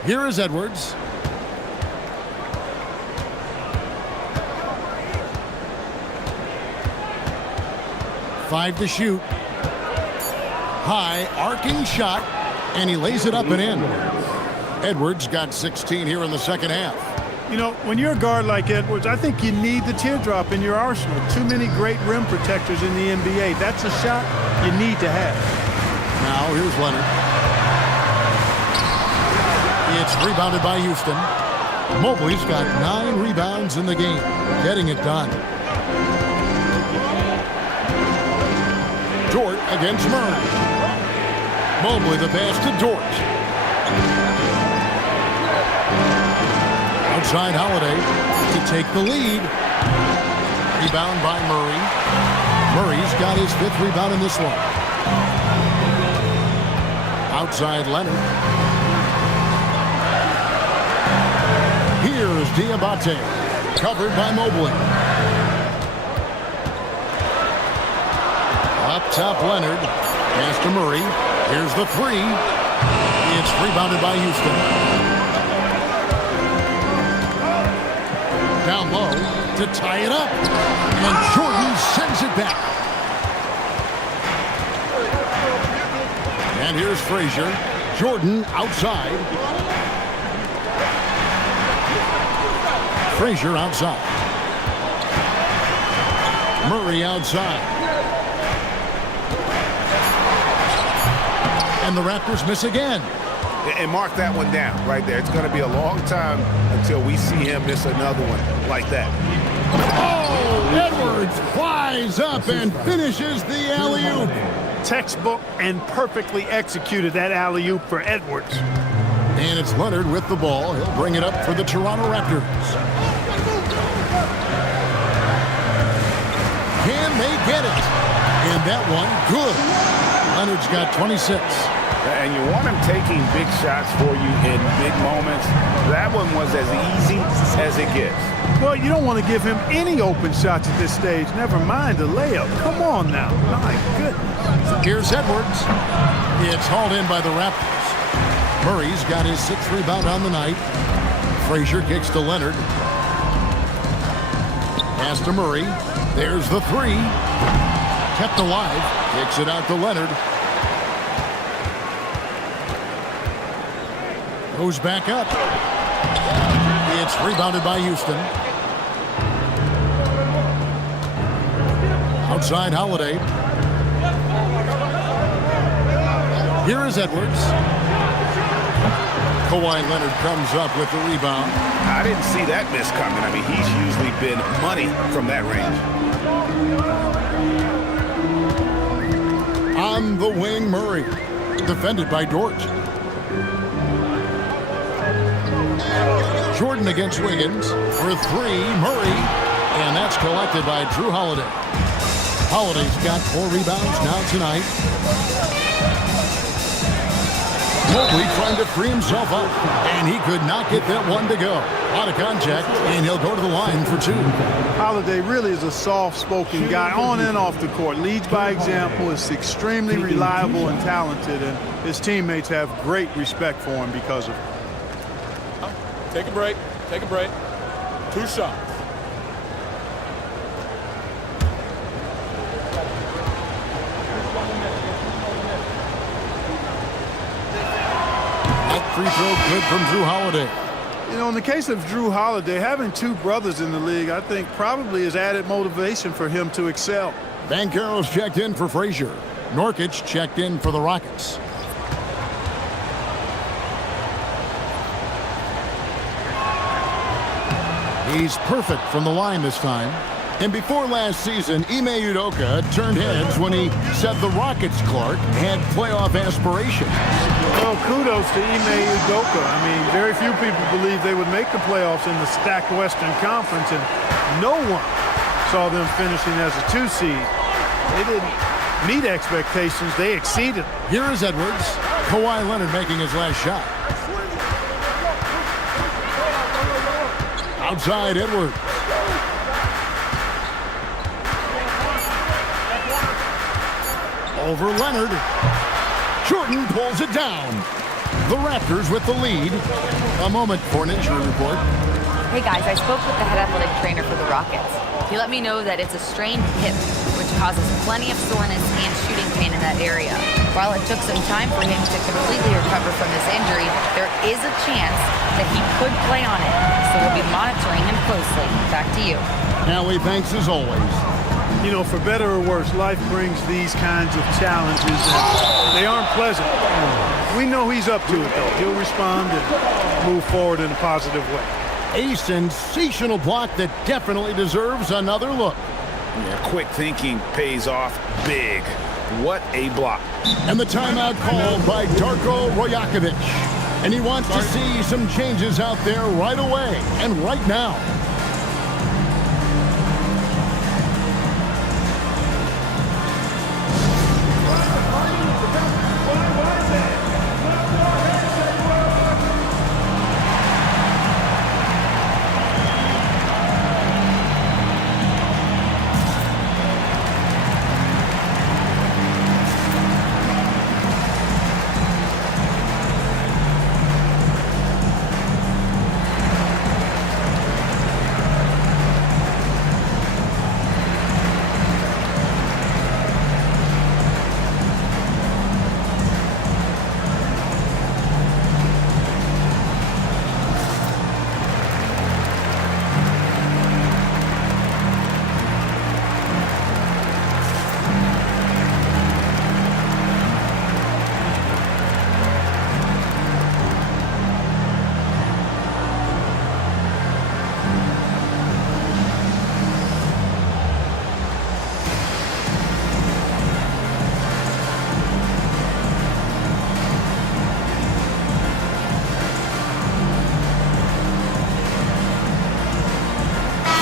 Here is Edwards. Five to shoot. High arcing shot, and he lays it up and in. Edwards got 16 here in the second half. You know, when you're a guard like Edwards, I think you need the teardrop in your arsenal. Too many great rim protectors in the NBA. That's a shot you need to have. Now here's Leonard. It's rebounded by Houston. Mobley's got 9 rebounds in the game, getting it done. Dort against Murray. Mobley the pass to Dort. Outside Holiday to take the lead. Rebound by Murray. Murray's got his 5th rebound in this one. Outside Leonard. Here's Diabate, covered by Mobley. Up top, Leonard. Pass to Murray. Here's the 3. It's rebounded by Houston. Down low to tie it up. And Jordan sends it back. And here's Frazier. Jordan outside. Frazier outside. Murray outside. And the Raptors miss again. And mark that one down right there. It's going to be a long time until we see him miss another one like that. Oh, Edwards flies up and finishes the alley-oop. Textbook and perfectly executed that alley-oop for Edwards. And it's Leonard with the ball. He'll bring it up for the Toronto Raptors. Can they get it? And that one, good. Leonard's got 26. And you want him taking big shots for you in big moments. That one was as easy as it gets. Well, you don't want to give him any open shots at this stage. Never mind a layup. Come on now. My goodness. Here's Edwards. It's hauled in by the Raptors. Murray's got his 6th rebound on the night. Frazier kicks to Leonard. Pass to Murray. There's the three. Kept alive. Kicks it out to Leonard. Goes back up. It's rebounded by Houston. Outside Holiday. Here is Edwards. Kawhi Leonard comes up with the rebound. I didn't see that miss coming. I mean, he's usually been money from that range. On the wing, Murray. Defended by Dort. Jordan against Wiggins for three. Murray. And that's collected by Drew Holiday. Holiday's got 4 rebounds now tonight. Mobley trying to free himself up, and he could not get that one to go. Out of contact, and he'll go to the line for 2. Holiday really is a soft-spoken guy on and off the court. Leads by example, is extremely reliable and talented, and his teammates have great respect for him because of it. Take a break. Take a break. 2 shots. Free throw good from Drew Holiday. You know, in the case of Drew Holiday, having 2 brothers in the league, I think probably is added motivation for him to excel. Banchero's checked in for Frazier. Nurkic checked in for the Rockets. He's perfect from the line this time. And before last season, Ime Udoka turned heads when he said the Rockets, Clark, had playoff aspirations. Well, kudos to Ime Udoka. I mean, very few people believe they would make the playoffs in the stacked Western Conference, and no one saw them finishing as a 2 seed. They didn't meet expectations. They exceeded. Here is Edwards. Kawhi Leonard making his last shot. Outside Edwards. Over Leonard. Jordan pulls it down. The Raptors with the lead. A moment for an injury report. Hey guys, I spoke with the head athletic trainer for the Rockets. He let me know that it's a strained hip, which causes plenty of soreness and shooting pain in that area. While it took some time for him to completely recover from this injury, there is a chance that he could play on it. So we'll be monitoring him closely. Back to you. Howie, thanks as always. You know, for better or worse, life brings these kinds of challenges, and they aren't pleasant. We know he's up to it, though. He'll respond and move forward in a positive way. A sensational block that definitely deserves another look. Yeah, quick thinking pays off big. What a block. And the timeout called by Darko Rajakovic. And he wants to see some changes out there right away and right now.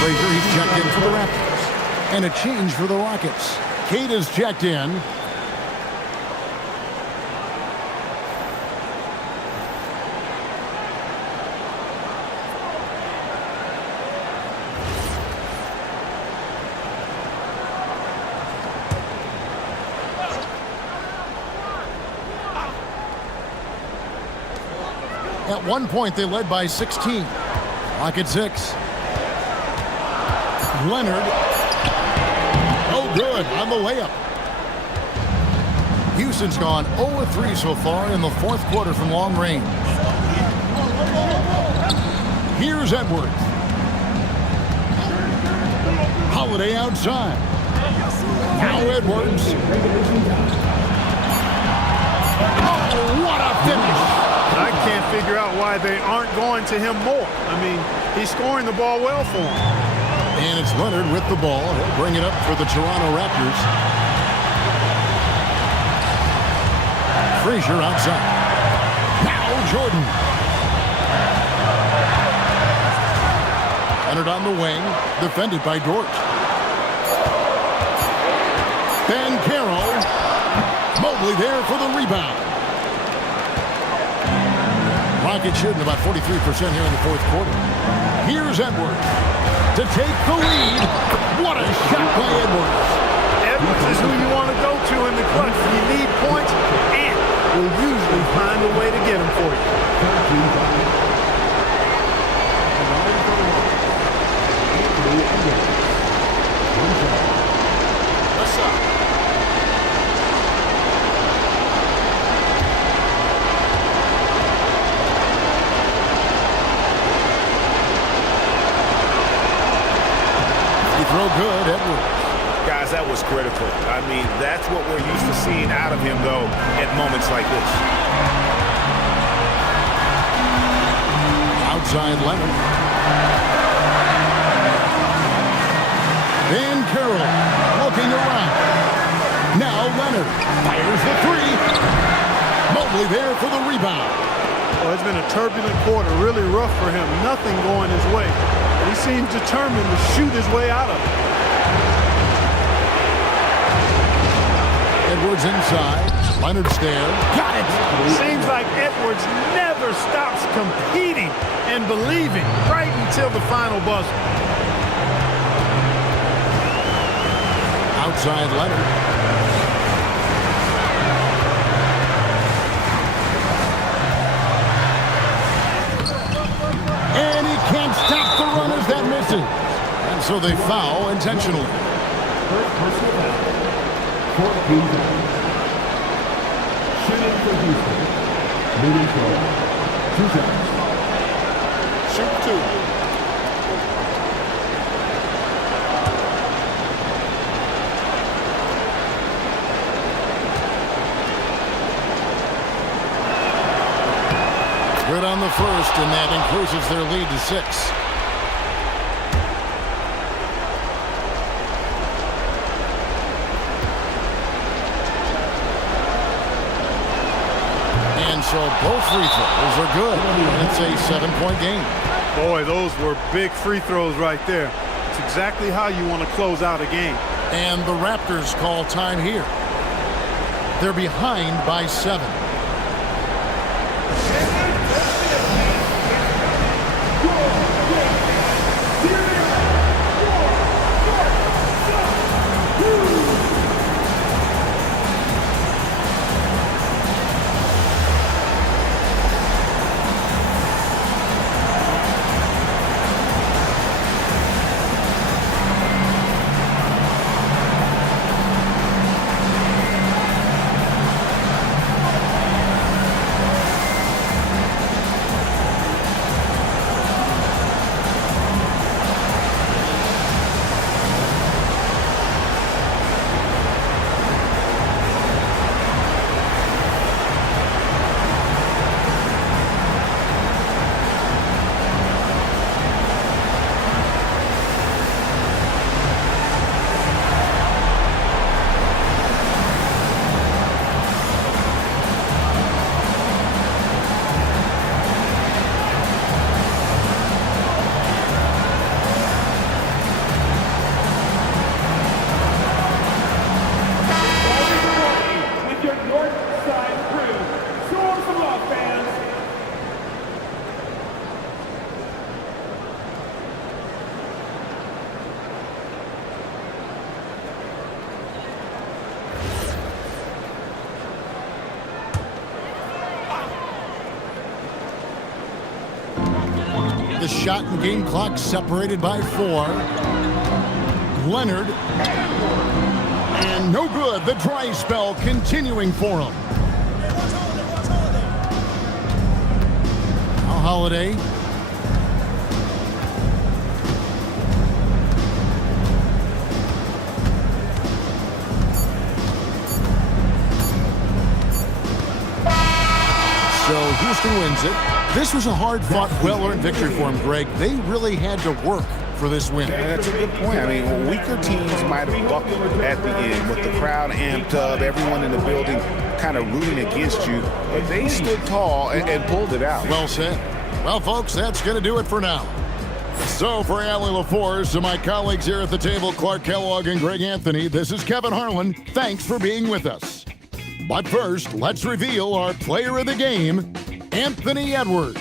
Frazier, he's checked in for the Raptors. And a change for the Rockets. Cade is checked in. At one point, they led by 16. Clock at 6. Leonard. Oh, good on the layup. Houston's gone 0-3 so far in the fourth quarter from long range. Here's Edwards. Holiday outside. Now Edwards. Oh, what a finish. I can't figure out why they aren't going to him more. I mean, he's scoring the ball well for him. And it's Leonard with the ball. He'll bring it up for the Toronto Raptors. Frazier outside. Now Jordan. Leonard on the wing, defended by Dort. Banchero. Mobley there for the rebound. Rockets shooting about 43% here in the fourth quarter. Here's Edwards to take the lead. What a shot by Edwards. Edwards is who you want to go to in the clutch. You need points, and will usually find a way to get them for you. What's up? Throw good, Edwards. Guys, that was critical. I mean, that's what we're used to seeing out of him, though, at moments like this. Outside Leonard. Banchero looking around. Now Leonard fires the three. Mobley there for the rebound. Well, it's been a turbulent quarter, really rough for him. Nothing going his way. He seems determined to shoot his way out of it. Edwards inside. Leonard's there. Got it! Seems like Edwards never stops competing and believing right until the final buzzer. Outside Leonard. And he can't stop the runners that misses. And so they foul intentionally. First personal foul. 14 down. Shooting for Houston. Moving forward. 2 shots. Shoot two. Good on the first, and that increases their lead to 6. And so both free throws are good. It's a 7-point game. Boy, those were big free throws right there. It's exactly how you want to close out a game. And the Raptors call time here. They're behind by 7. The shot and game clock separated by 4. Leonard. And no good. The dry spell continuing for him. Now Holiday. So Houston wins it. This was a hard-fought, well-earned victory for him, Greg. They really had to work for this win. Yeah, that's a good point. I mean, weaker teams might have buckled at the end with the crowd amped up, everyone in the building kind of rooting against you. But they stood tall and pulled it out. Well said. Well, folks, that's going to do it for now. So for Allie LaForce and my colleagues here at the table, Clark Kellogg and Greg Anthony, this is Kevin Harlan. Thanks for being with us. But first, let's reveal our player of the game, Anthony Edwards.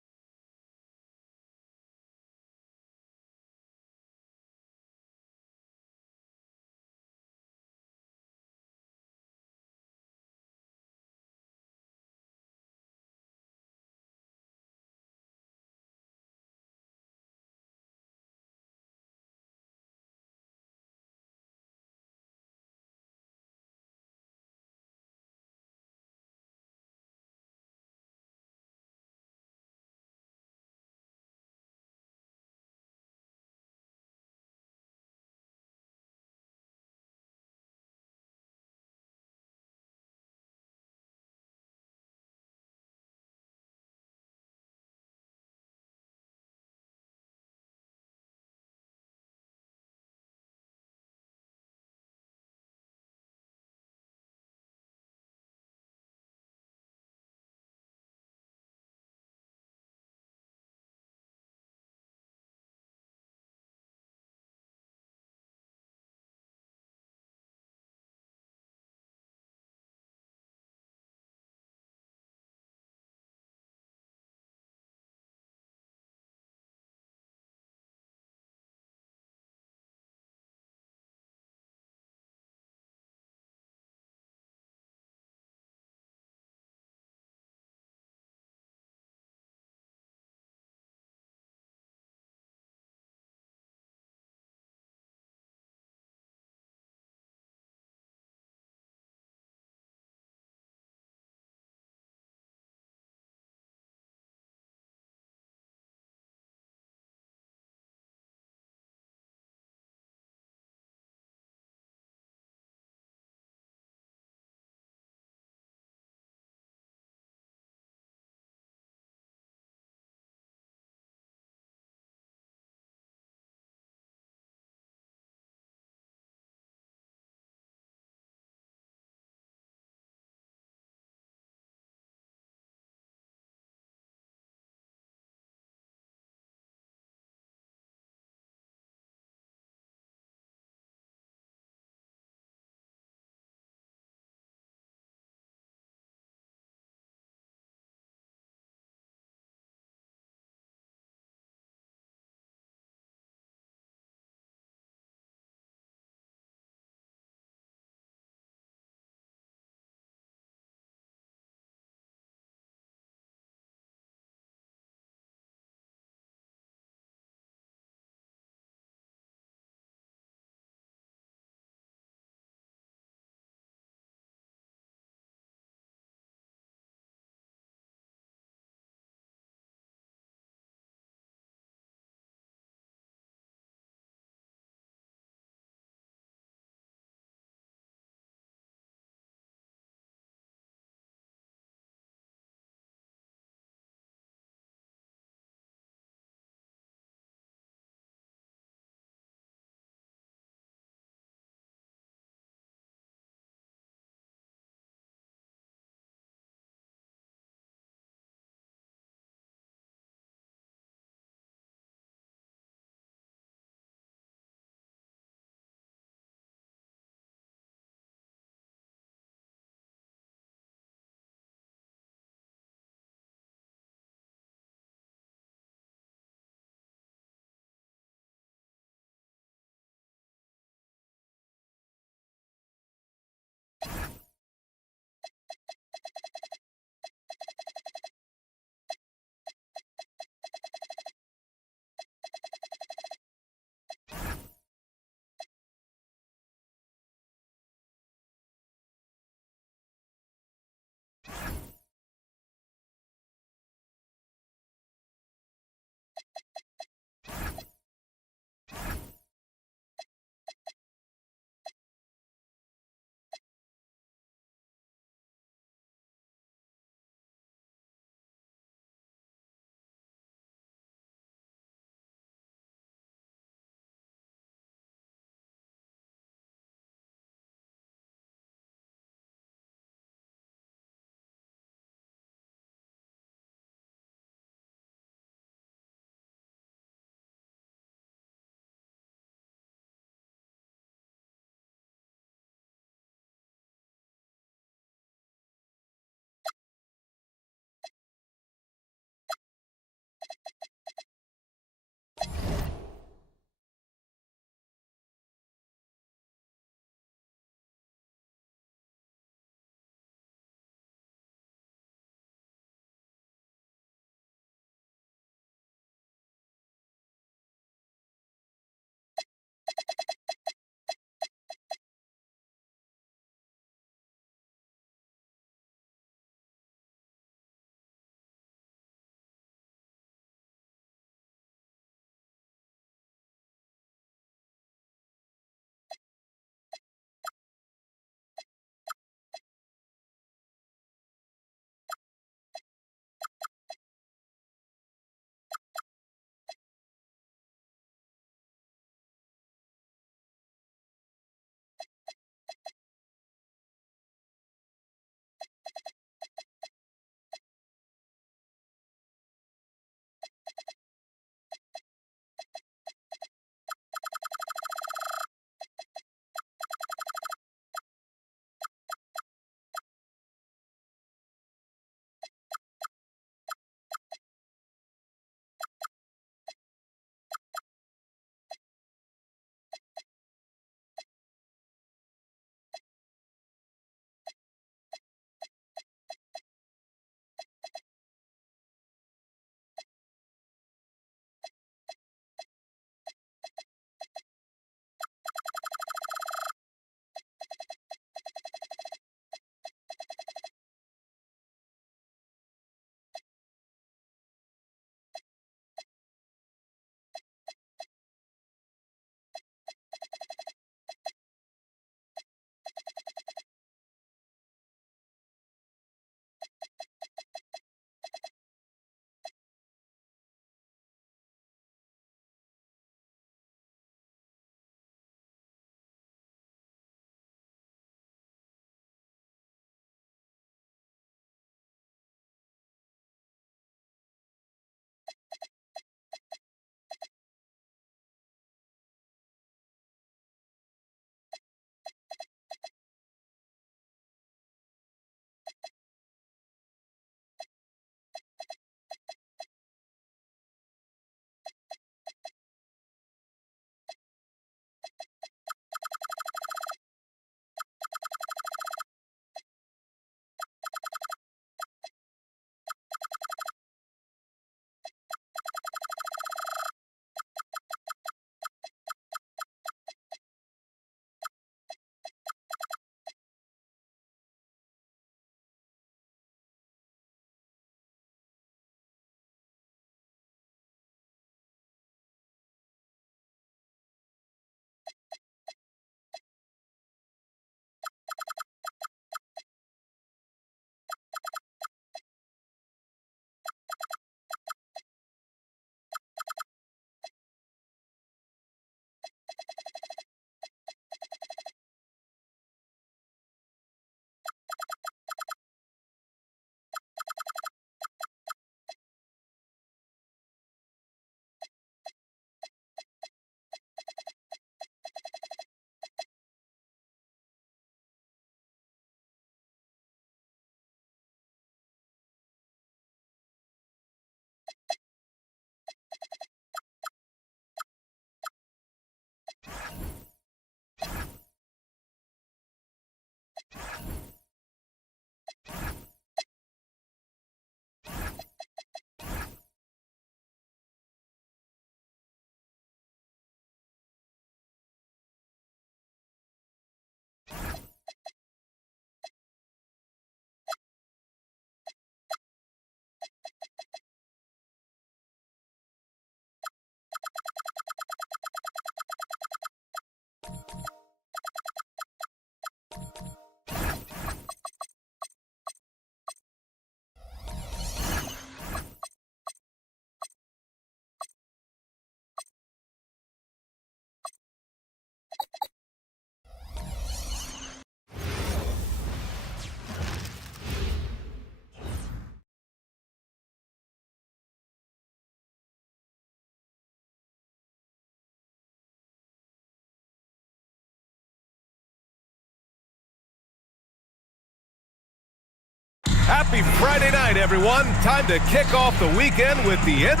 Happy Friday night, everyone. Time to kick off the weekend with the end.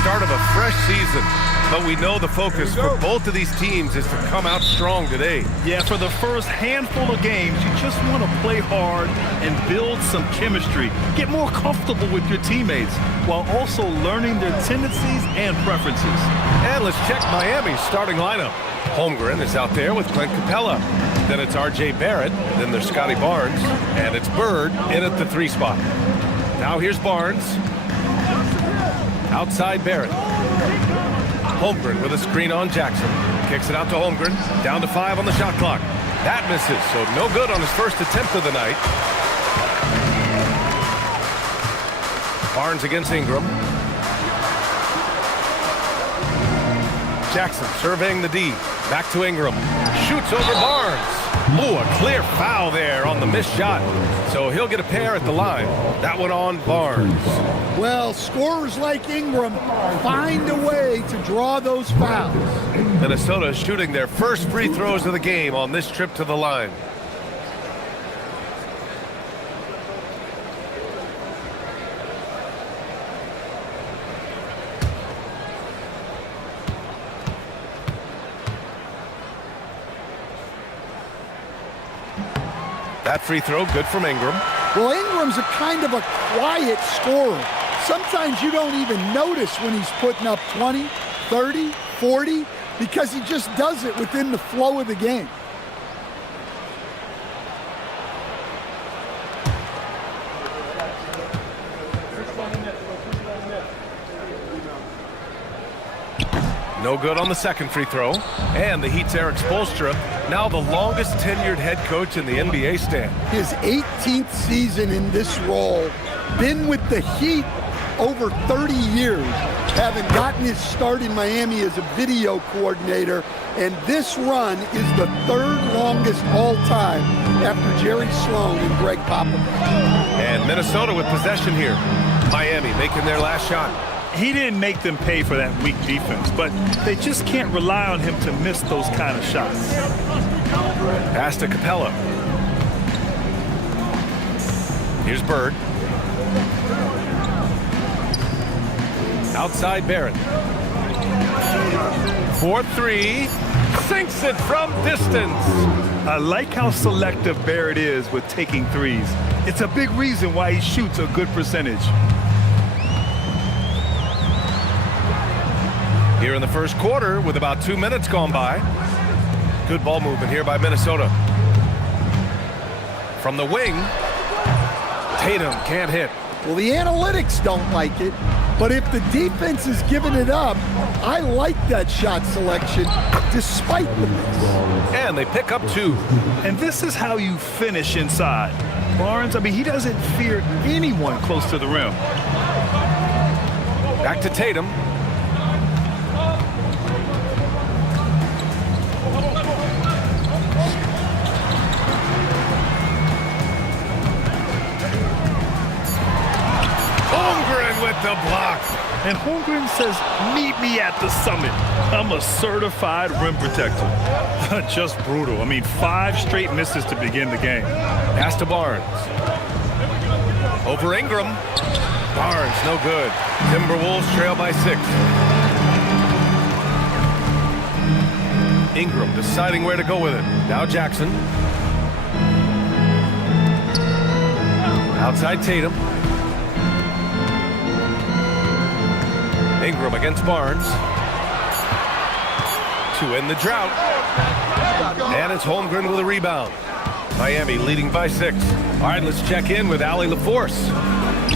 Start of a fresh season, but we know the focus for both of these teams is to come out strong today. Yeah, for the first handful of games, you just want to play hard and build some chemistry. Get more comfortable with your teammates while also learning their tendencies and preferences. And let's check Miami's starting lineup. Holmgren is out there with Clint Capella. Then it's R.J. Barrett. Then there's Scotty Barnes. And it's Bird in at the 3 spot. Now here's Barnes. Outside Barrett. Holmgren with a screen on Jackson. Kicks it out to Holmgren. Down to 5 on the shot clock. That misses, so no good on his first attempt of the night. Barnes against Ingram. Jackson surveying the D. Back to Ingram. Shoots over Barnes. Ooh, a clear foul there on the missed shot. So he'll get a pair at the line. That one on Barnes. Well, scorers like Ingram find a way to draw those fouls. Minnesota shooting their first free throws of the game on this trip to the line. That free throw good from Ingram. Well, Ingram's a kind of a quiet scorer. Sometimes you don't even notice when he's putting up 20, 30, 40, because he just does it within the flow of the game. No good on the second free throw. And the Heat's Eric Spoelstra, now the longest tenured head coach in the NBA stand. His 18th season in this role, been with the Heat over 30 years, having gotten his start in Miami as a video coordinator, and this run is the 3rd longest all time after Jerry Sloan and Greg Popovich. And Minnesota with possession here. Miami making their last shot. He didn't make them pay for that weak defense, but they just can't rely on him to miss those kind of shots. Pass to Capella. Here's Bird. Outside Barrett. 4-3. Sinks it from distance. I like how selective Barrett is with taking threes. It's a big reason why he shoots a good percentage. here in the first quarter with about 2 minutes gone by. Good ball movement here by Minnesota. From the wing, Tatum can't hit. Well, the analytics don't like it, but if the defense is giving it up, I like that shot selection despite the miss. And they pick up 2. And this is how you finish inside. Barnes, I mean, he doesn't fear anyone close to the rim. Back to Tatum. Holmgren with the block. And Holmgren says, meet me at the summit. I'm a certified rim protector. Just brutal. I mean, 5 straight misses to begin the game. Pass to Barnes. Over Ingram. Barnes, no good. Timberwolves trail by 6. Ingram deciding where to go with it. Now Jackson. Outside Tatum. Ingram against Barnes. To end the drought. And it's Holmgren with a rebound. Miami leading by 6. All right, let's check in with Allie LaForce.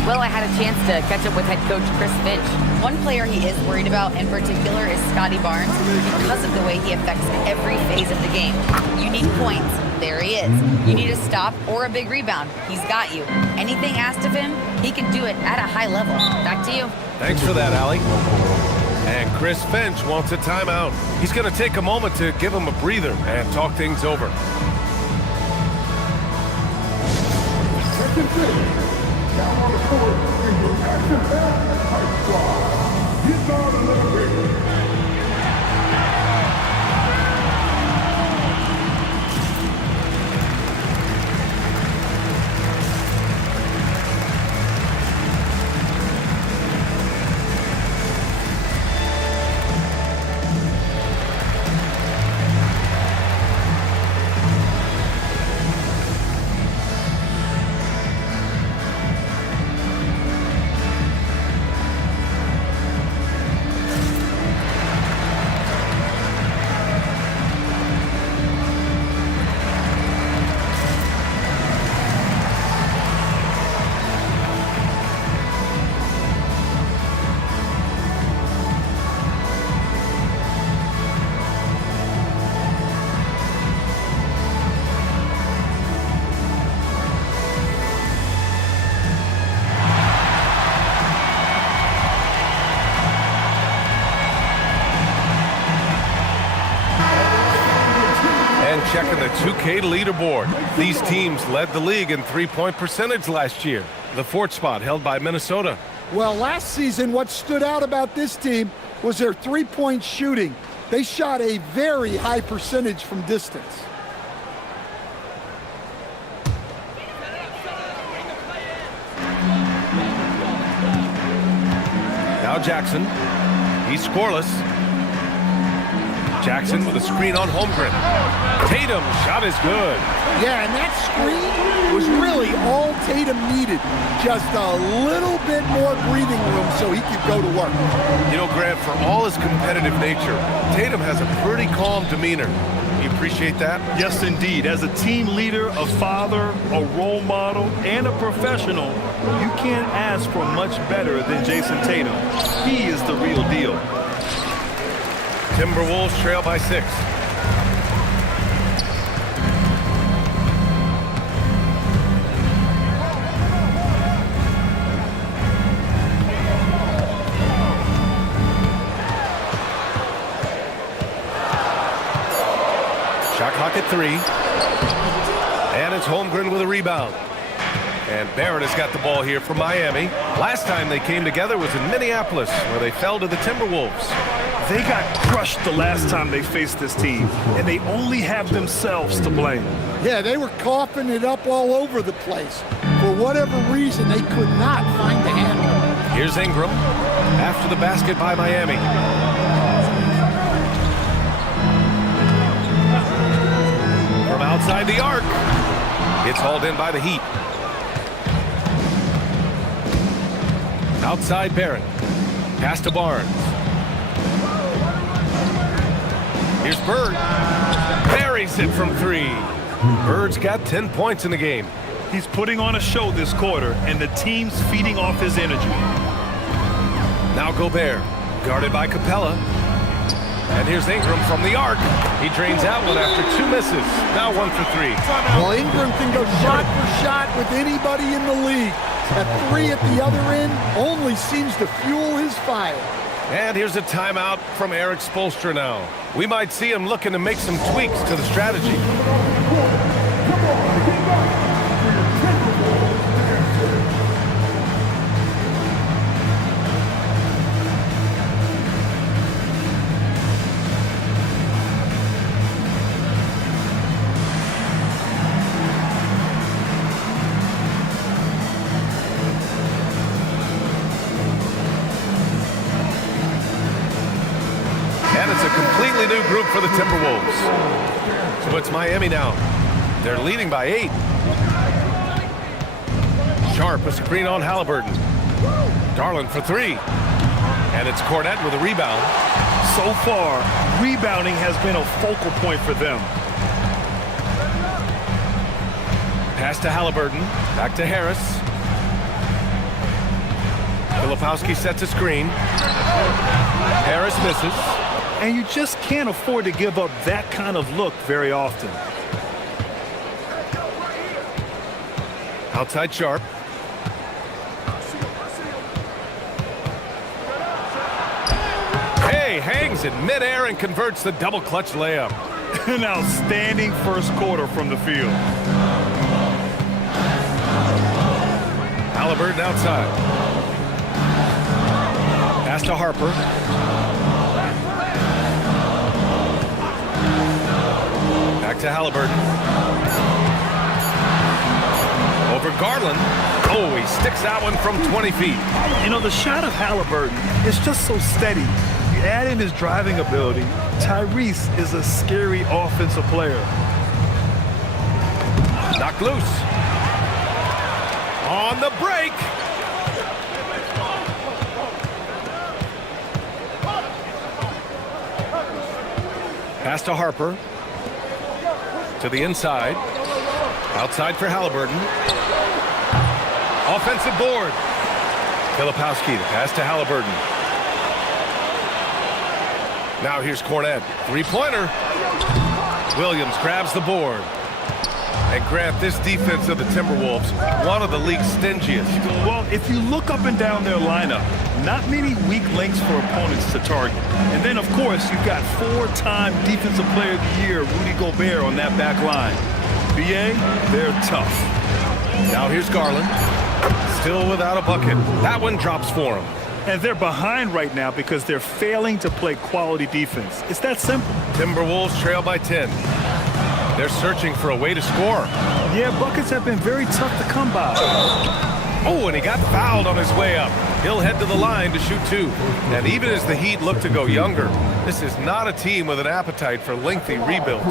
Well, I had a chance to catch up with head coach Chris Finch. One player he is worried about in particular is Scotty Barnes because of the way he affects every phase of the game. You need points. There he is. You need a stop or a big rebound. He's got you. Anything asked of him, he can do it at a high level. Back to you. Thanks for that, Allie. And Chris Finch wants a timeout. He's going to take a moment to give him a breather and talk things over. Second thing. Down on the court, in your action high squad. Get down a little bit. Checking the 2K leaderboard. These teams led the league in three-point percentage last year. The 4th spot held by Minnesota. Well, last season, what stood out about this team was their three-point shooting. They shot a very high percentage from distance. Now Jackson. He's scoreless. Jackson with a screen on Holmgren. Tatum, shot is good. Yeah, and that screen was really all Tatum needed. Just a little bit more breathing room so he could go to work. You know, Grant, for all his competitive nature, Tatum has a pretty calm demeanor. You appreciate that? Yes, indeed. As a team leader, a father, a role model, and a professional, you can't ask for much better than Jason Tatum. He is the real deal. Timberwolves trail by 6. Shot clock at 3. And it's Holmgren with a rebound. And Barrett has got the ball here for Miami. Last time they came together was in Minneapolis, where they fell to the Timberwolves. They got crushed the last time they faced this team, and they only have themselves to blame. Yeah, they were coughing it up all over the place. For whatever reason, they could not find the handle. Here's Ingram after the basket by Miami. From outside the arc, it's hauled in by the Heat. Outside Barrett. Pass to Barnes. Here's Bird. Buries it from 3. Bird's got 10 points in the game. He's putting on a show this quarter, and the team's feeding off his energy. Now Gobert, guarded by Capella. And here's Ingram from the arc. He drains out one after 2 misses. Now 1 for 3. Well, Ingram can go shot for shot with anybody in the league. That 3 at the other end only seems to fuel his fire. And here's a timeout from Eric Spoelstra now. We might see him looking to make some tweaks to the strategy. Completely new group for the Timberwolves. So it's Miami now. They're leading by 8. Sharp, a screen on Halliburton. Garland for 3. And it's Cornette with a rebound. So far, rebounding has been a focal point for them. Pass to Halliburton. Back to Harris. Filipowski sets a screen. Harris misses. And you just can't afford to give up that kind of look very often. Outside Sharp. Hey, hangs in midair and converts the double clutch layup. An outstanding first quarter from the field. Halliburton outside. Pass to Harper. Back to Halliburton. Over Garland. Oh, he sticks that one from 20 feet. You know, the shot of Halliburton is just so steady. You add in his driving ability. Tyrese is a scary offensive player. Knocked loose. On the break. Pass to Harper. To the inside. Outside for Halliburton. Offensive board. Filipowski, the pass to Halliburton. Now here's Cornette. 3-pointer. Williams grabs the board. And Grant, this defense of the Timberwolves, one of the league's stingiest. Well, if you look up and down their lineup, not many weak links for opponents to target. And then, of course, you've got 4-time Defensive Player of the Year, Rudy Gobert, on that back line. BA, they're tough. Now here's Garland. Still without a bucket. That one drops for him. And they're behind right now because they're failing to play quality defense. It's that simple. Timberwolves trail by 10. They're searching for a way to score. Yeah, buckets have been very tough to come by. Oh, and he got fouled on his way up. He'll head to the line to shoot 2. And even as the Heat look to go younger, this is not a team with an appetite for lengthy rebuilds.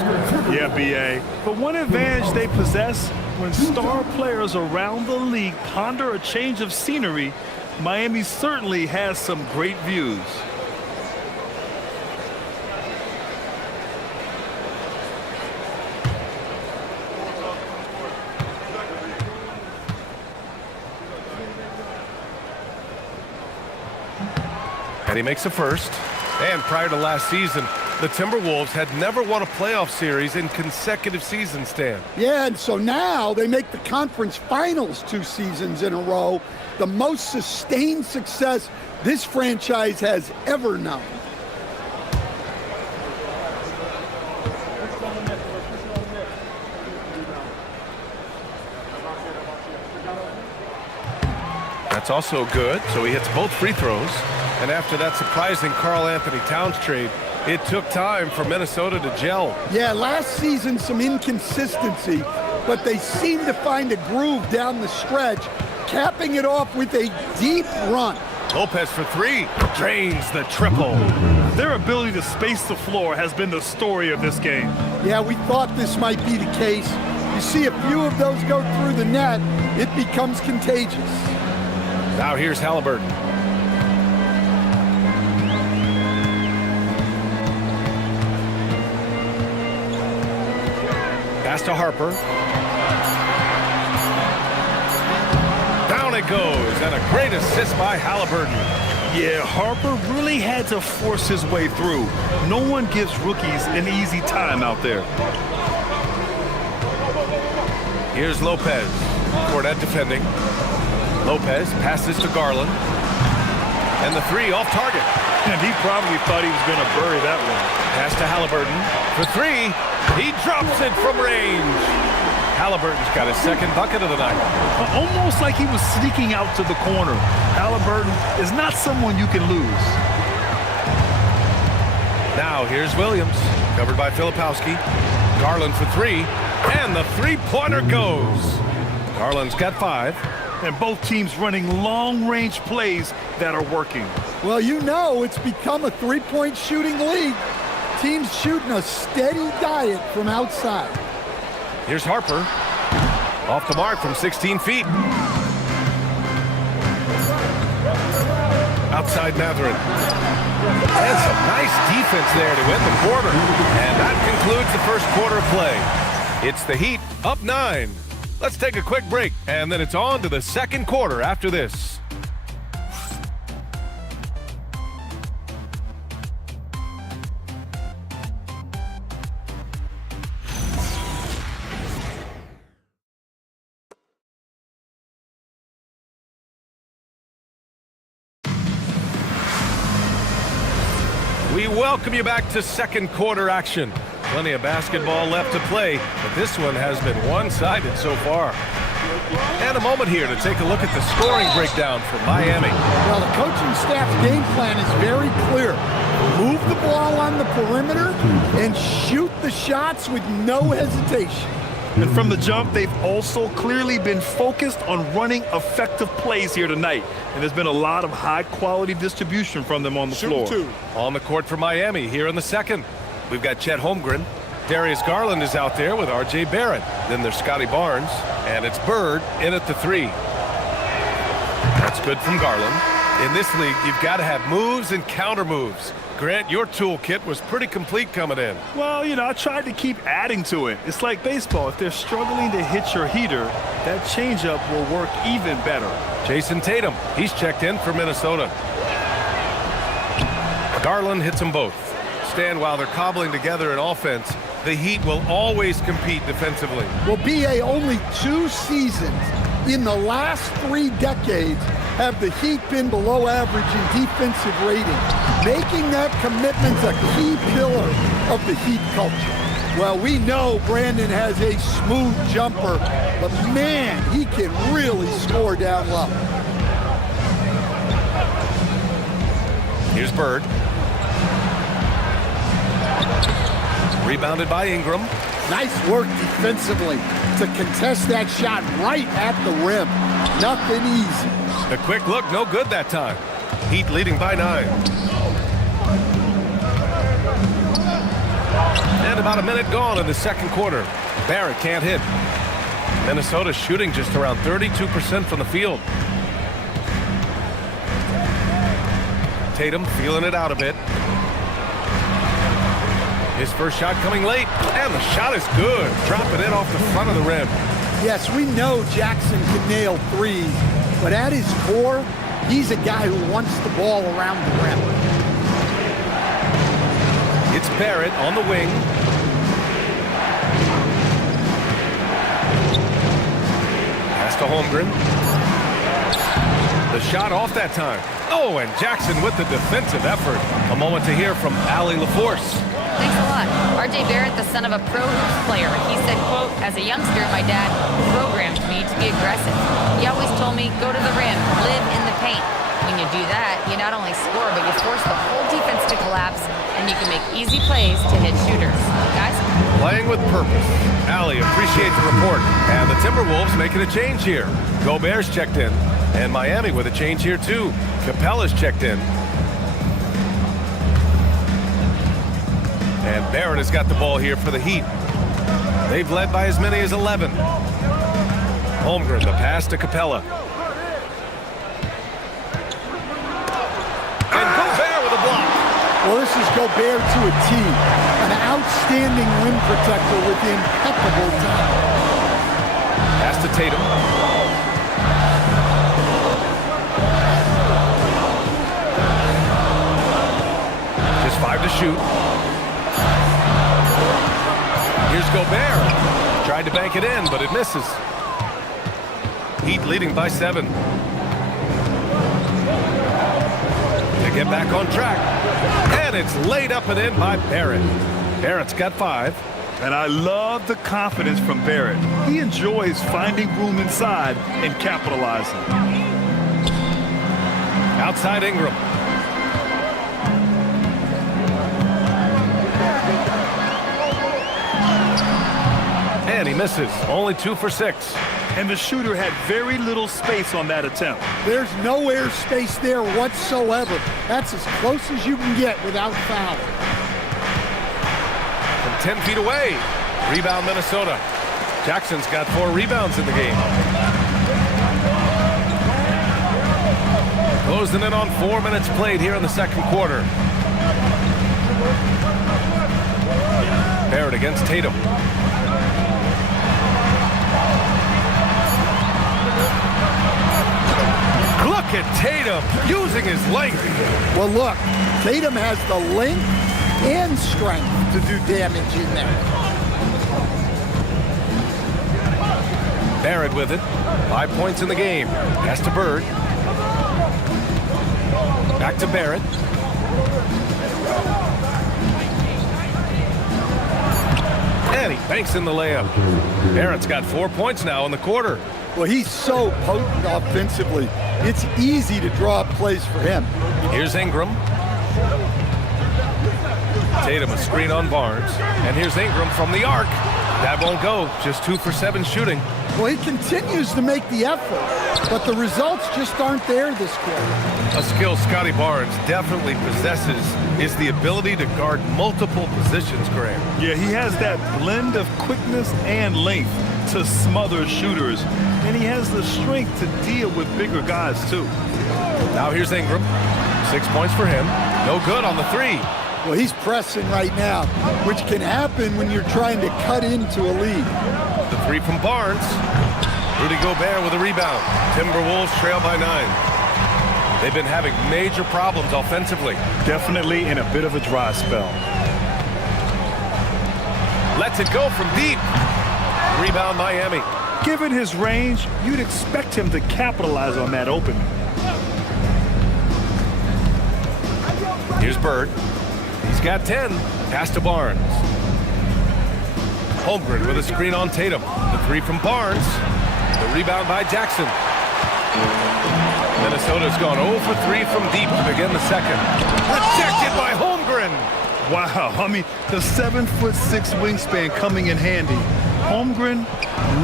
Yeah, BA. But one advantage they possess, when star players around the league ponder a change of scenery, Miami certainly has some great views. And he makes a first. And prior to last season, the Timberwolves had never won a playoff series in consecutive seasons, Stan. Yeah, and so now they make the conference finals 2 seasons in a row, the most sustained success this franchise has ever known. That's also good, so he hits both free throws. And after that surprising Karl-Anthony Towns trade, it took time for Minnesota to gel. Yeah, last season some inconsistency, but they seem to find a groove down the stretch, capping it off with a deep run. Lopez for 3, drains the triple. Their ability to space the floor has been the story of this game. Yeah, we thought this might be the case. You see a few of those go through the net, it becomes contagious. Now here's Halliburton. Pass to Harper. Down it goes, and a great assist by Halliburton. Yeah, Harper really had to force his way through. No one gives rookies an easy time out there. Here's Lopez. Cornette defending. Lopez passes to Garland. And the three off target. And he probably thought he was going to bury that one. Pass to Halliburton. For three. He drops it from range. Halliburton's got his second bucket of the night. Almost like he was sneaking out to the corner. Halliburton is not someone you can lose. Now here's Williams. Covered by Filipowski. Garland for three. And the three-pointer goes. Garland's got 5. And both teams running long-range plays that are working. Well, you know it's become a three-point shooting league. Teams shooting a steady diet from outside. Here's Harper. Off the mark from 16 feet. Outside Mathurin. And some nice defense there to end the quarter. And that concludes the first quarter of play. It's the Heat up 9. Let's take a quick break, and then it's on to the second quarter after this. We welcome you back to second quarter action. Plenty of basketball left to play, but this one has been one-sided so far. And a moment here to take a look at the scoring breakdown for Miami. Well, the coaching staff's game plan is very clear. Move the ball on the perimeter and shoot the shots with no hesitation. And from the jump, they've also clearly been focused on running effective plays here tonight. And there's been a lot of high-quality distribution from them on the floor. On the court for Miami here in the second. We've got Chet Holmgren. Darius Garland is out there with R.J. Barrett. Then there's Scotty Barnes. And it's Bird in at the 3. That's good from Garland. In this league, you've got to have moves and counter moves. Grant, your toolkit was pretty complete coming in. Well, you know, I tried to keep adding to it. It's like baseball. If they're struggling to hit your heater, that changeup will work even better. Jason Tatum, he's checked in for Minnesota. Garland hits them both. Stand while they're cobbling together in offense. The Heat will always compete defensively. Well, B.A., only 2 seasons in the last 3 decades have the Heat been below average in defensive rating, making that commitment a key pillar of the Heat culture. Well, we know Brandon has a smooth jumper, but man, he can really score down low. Here's Bird. Rebounded by Ingram. Nice work defensively to contest that shot right at the rim. Nothing easy. A quick look, no good that time. Heat leading by 9. And about a minute gone in the second quarter. Barrett can't hit. Minnesota shooting just around 32% from the field. Tatum feeling it out a bit. His first shot coming late, and the shot is good. Dropping in off the front of the rim. Yes, we know Jackson can nail threes, but at his core, he's a guy who wants the ball around the rim. It's Barrett on the wing. Pass to Holmgren. The shot off that time. Oh, and Jackson with the defensive effort. A moment to hear from Allie LaForce. Thanks a lot. R.J. Barrett, the son of a pro hoops player. He said, quote, as a youngster, my dad programmed me to be aggressive. He always told me, go to the rim, live in the paint. When you do that, you not only score, but you force the whole defense to collapse, and you can make easy plays to hit shooters. Guys? Playing with purpose. Allie, appreciate the report. And the Timberwolves making a change here. Gobert's checked in. And Miami with a change here, too. Capella's checked in. And Barrett has got the ball here for the Heat. They've led by as many as 11. Holmgren, the pass to Capella. And Gobert with a block. Well, this is Gobert to a T. An outstanding rim protector with impeccable talent. Pass to Tatum. Just 5 to shoot. Here's Gobert. Tried to bank it in, but it misses. Heat leading by 7. To get back on track. And it's laid up and in by Barrett. Barrett's got 5. And I love the confidence from Barrett. He enjoys finding room inside and capitalizing. Outside Ingram. And he misses. Only 2 for 6. And the shooter had very little space on that attempt. There's no air space there whatsoever. That's as close as you can get without fouling. From 10 feet away. Rebound Minnesota. Jackson's got 4 rebounds in the game. Closing in on 4 minutes played here in the second quarter. Barrett against Tatum. Look at Tatum using his length. Well, look, Tatum has the length and strength to do damage in there. Barrett with it. 5 points in the game. Pass to Bird. Back to Barrett. And he banks in the layup. Barrett's got 4 points now in the quarter. Well, he's so potent offensively. It's easy to draw up plays for him. Here's Ingram. Tatum a screen on Barnes. And here's Ingram from the arc. That won't go. Just 2 for 7 shooting. Well, he continues to make the effort, but the results just aren't there this quarter. A skill Scotty Barnes definitely possesses is the ability to guard multiple positions, Graham. Yeah, he has that blend of quickness and length to smother shooters. And he has the strength to deal with bigger guys, too. Now here's Ingram. 6 points for him. No good on the 3. Well, he's pressing right now, which can happen when you're trying to cut into a lead. The 3 from Barnes. Rudy Gobert with a rebound. Timberwolves trail by 9. They've been having major problems offensively. Definitely in a bit of a dry spell. Lets it go from deep. Rebound Miami. Given his range, you'd expect him to capitalize on that opening. Here's Bird. He's got 10. Pass to Barnes. Holmgren with a screen on Tatum. The 3 from Barnes. The rebound by Jackson. Minnesota's gone 0 for 3 from deep to begin the second. Rejected by Holmgren. Wow, I mean, the 7'6" wingspan coming in handy. Holmgren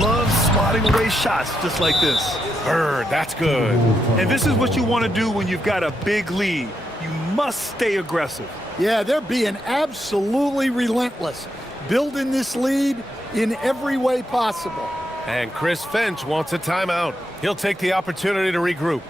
loves swatting away shots just like this. Bird, that's good. And this is what you want to do when you've got a big lead. You must stay aggressive. Yeah, they're being absolutely relentless, building this lead in every way possible. And Chris Finch wants a timeout. He'll take the opportunity to regroup.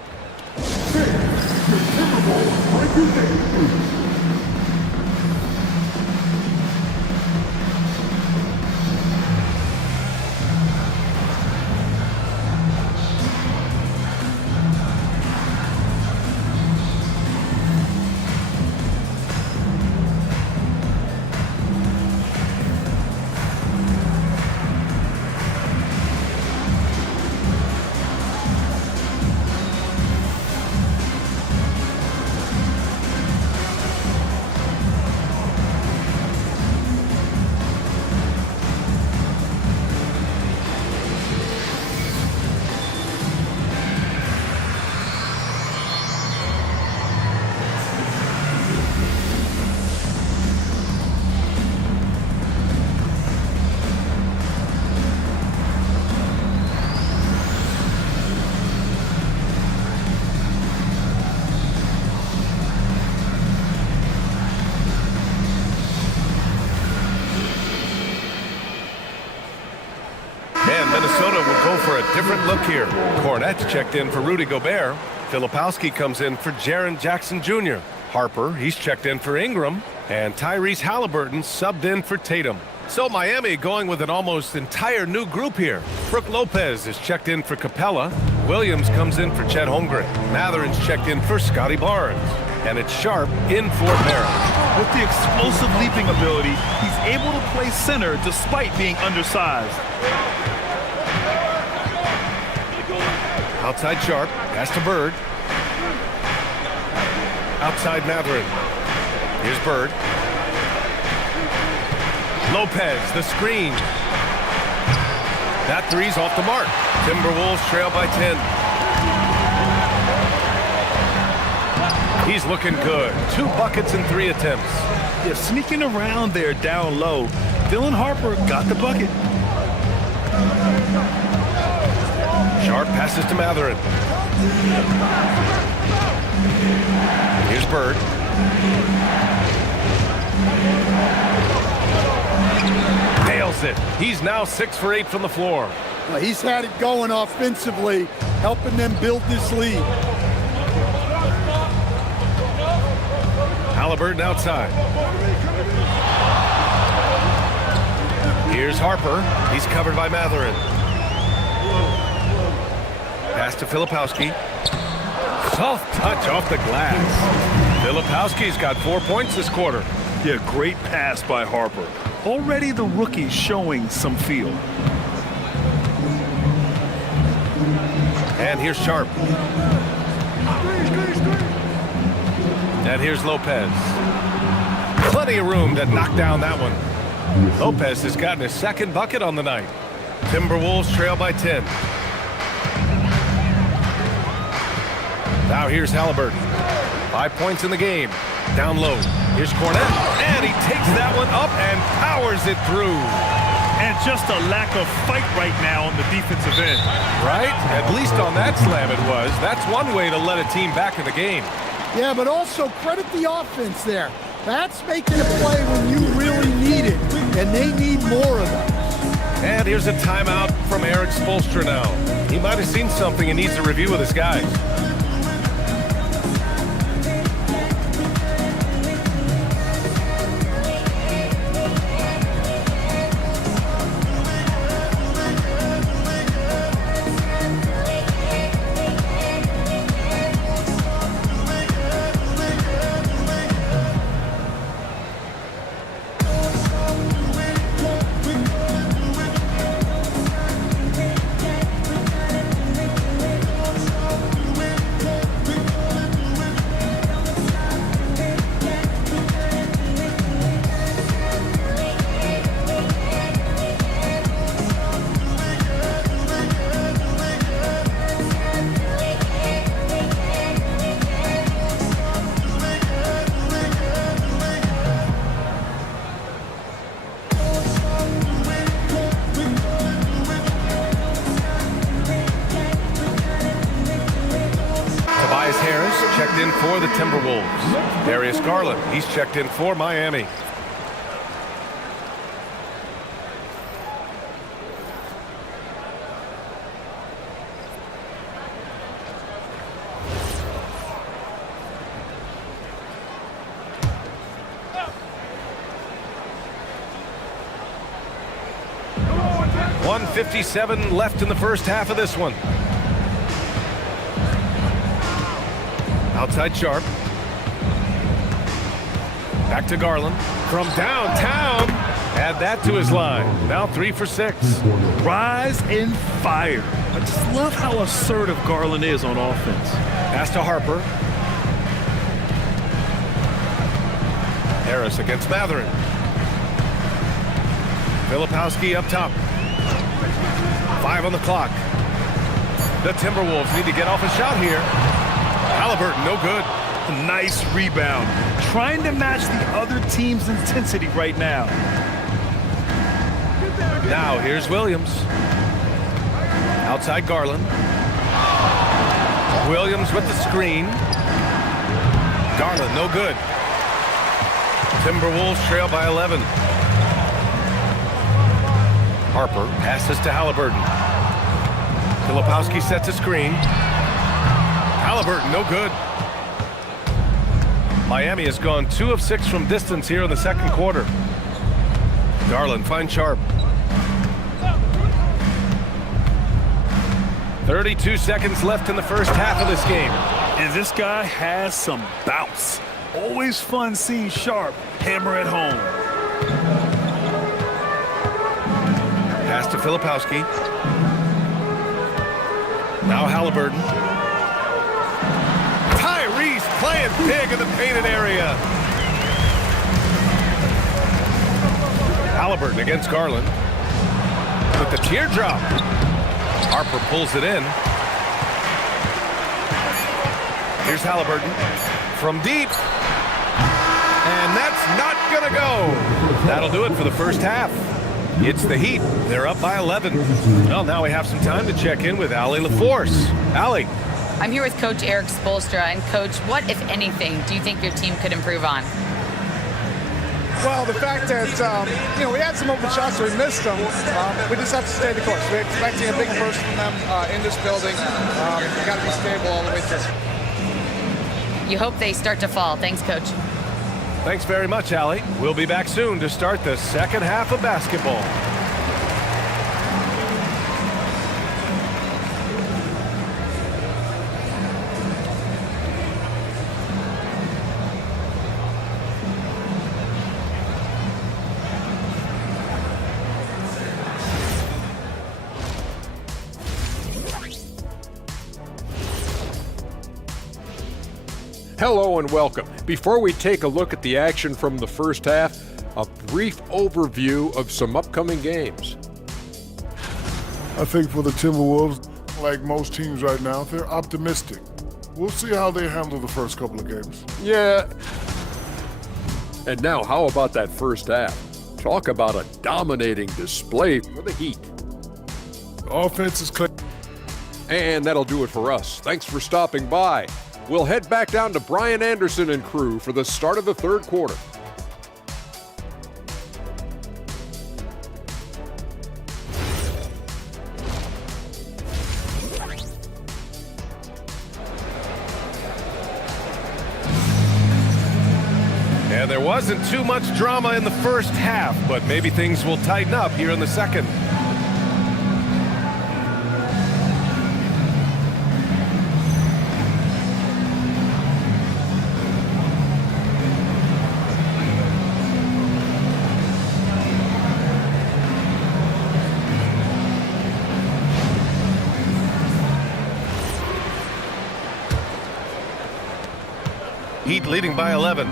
Minnesota will go for a different look here. Cornette's checked in for Rudy Gobert. Filipowski comes in for Jaren Jackson Jr. Harper, he's checked in for Ingram. And Tyrese Halliburton subbed in for Tatum. So Miami going with an almost entire new group here. Brook Lopez is checked in for Capella. Williams comes in for Chet Holmgren. Matherin's checked in for Scotty Barnes. And it's Sharp in for Barrett. With the explosive leaping ability, he's able to play center despite being undersized. Outside Sharp, pass to Bird. Outside Matherin. Here's Bird. Lopez, the screen. That three's off the mark. Timberwolves trail by 10. He's looking good. 2 buckets in 3 attempts. Yeah, sneaking around there down low. Dylan Harper got the bucket. Sharp passes to Matherin. Here's Bird. Nails it. He's now 6 for 8 from the floor. Well, he's had it going offensively, helping them build this lead. Halliburton outside. Here's Harper. He's covered by Matherin. Pass to Filipowski. Soft touch off the glass. Filipowski's got 4 points this quarter. Yeah, great pass by Harper. Already the rookie showing some feel. And here's Sharp. And here's Lopez. Plenty of room to knock down that one. Lopez has gotten his 2nd bucket on the night. Timberwolves trail by 10. Now here's Halliburton. 5 points in the game. Down low. Here's Cornette. And he takes that one up and powers it through. And just a lack of fight right now on the defensive end. Right? At least on that slam it was. That's one way to let a team back in the game. Yeah, but also credit the offense there. That's making a play when you really need it, and they need more of them. And here's a timeout from Eric Spoelstra now. He might have seen something and needs to review with his guys. Checked in for the Timberwolves. Darius Garland, he's checked in for Miami. .157 left in the first half of this one. Outside Sharp. Back to Garland. From downtown. Add that to his line. Now 3 for 6. Rise and fire. I just love how assertive Garland is on offense. Pass to Harper. Harris against Matherin. Filipowski up top. 5 on the clock. The Timberwolves need to get off a shot here. Halliburton, no good. Nice rebound. Trying to match the other team's intensity right now. Now here's Williams. Outside Garland. Williams with the screen. Garland, no good. Timberwolves trail by 11. Harper passes to Halliburton. Filipowski sets a screen. Halliburton, no good. Miami has gone 2 of 6 from distance here in the second quarter. Garland finds Sharp. 32 seconds left in the first half of this game. And this guy has some bounce. Always fun seeing Sharp hammer at home. Pass to Filipowski. Now Halliburton. Tyrese playing big in the painted area. Halliburton against Garland. With the teardrop. Harper pulls it in. Here's Halliburton from deep. And that's not going to go. That'll do it for the first half. It's the Heat. They're up by 11. Well, now we have some time to check in with Allie LaForce. Allie. I'm here with Coach Eric Spoelstra. And, Coach, what, if anything, do you think your team could improve on? Well, the fact that, we had some open shots, we missed them. We just have to stay the course. We're expecting a big burst from them in this building. We got to be stable all the way through. You hope they start to fall. Thanks, Coach. Thanks very much, Allie. We'll be back soon to start the second half of basketball. Hello and welcome. Before we take a look at the action from the first half, a brief overview of some upcoming games. I think for the Timberwolves, like most teams right now, they're optimistic. We'll see how they handle the first couple of games. Yeah. And now, how about that first half? Talk about a dominating display for the Heat. The offense is clear. And that'll do it for us. Thanks for stopping by. We'll head back down to Brian Anderson and crew for the start of the third quarter. And there wasn't too much drama in the first half, but maybe things will tighten up here in the second. Heat leading by 11.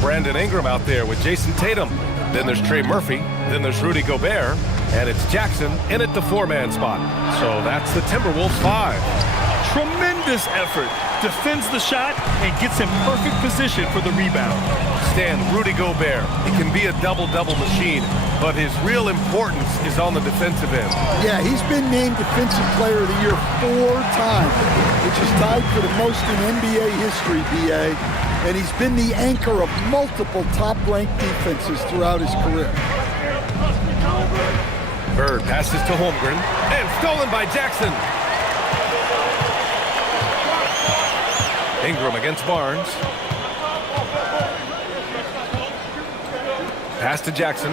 Brandon Ingram out there with Jason Tatum. Then there's Trey Murphy. Then there's Rudy Gobert. And it's Jackson in at the 4-man spot. So that's the Timberwolves 5. Tremendous effort. Defends the shot and gets in perfect position for the rebound. Stan, Rudy Gobert. He can be a double-double machine, but his real importance is on the defensive end. Yeah, he's been named Defensive Player of the Year 4 times, which is tied for the most in NBA history, BA. And he's been the anchor of multiple top-ranked defenses throughout his career. Bird passes to Holmgren, and stolen by Jackson. Ingram against Barnes. Pass to Jackson.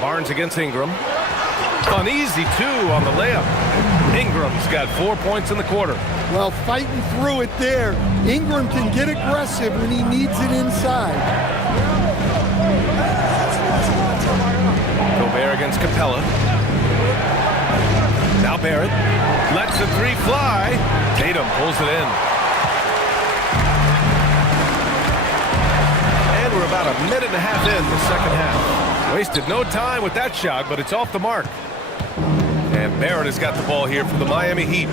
Barnes against Ingram. An easy 2 on the layup. Ingram's got 4 points in the quarter. Well, fighting through it there. Ingram can get aggressive when he needs it inside. Gobert against Capella. Now Barrett lets the 3 fly. Tatum pulls it in. And we're about a minute and a half in the second half. Wasted no time with that shot, but it's off the mark. And Barrett has got the ball here for the Miami Heat.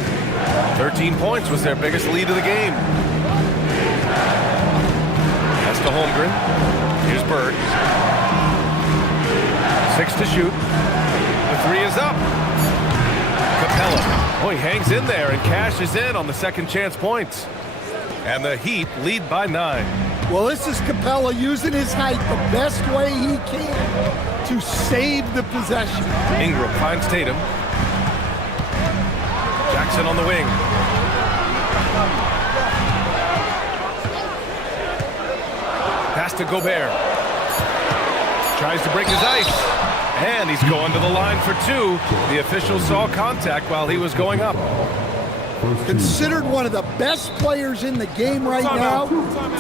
13 points was their biggest lead of the game. That's to Holmgren. Here's Bird. 6 to shoot. The 3 is up. Capella. Oh, he hangs in there and cashes in on the second chance points. And the Heat lead by 9. Well, this is Capella using his height the best way he can to save the possession. Ingram finds Tatum. Jackson on the wing. Pass to Gobert. Tries to break his ice. And he's going to the line for two. The official saw contact while he was going up. Considered one of the best players in the game right now,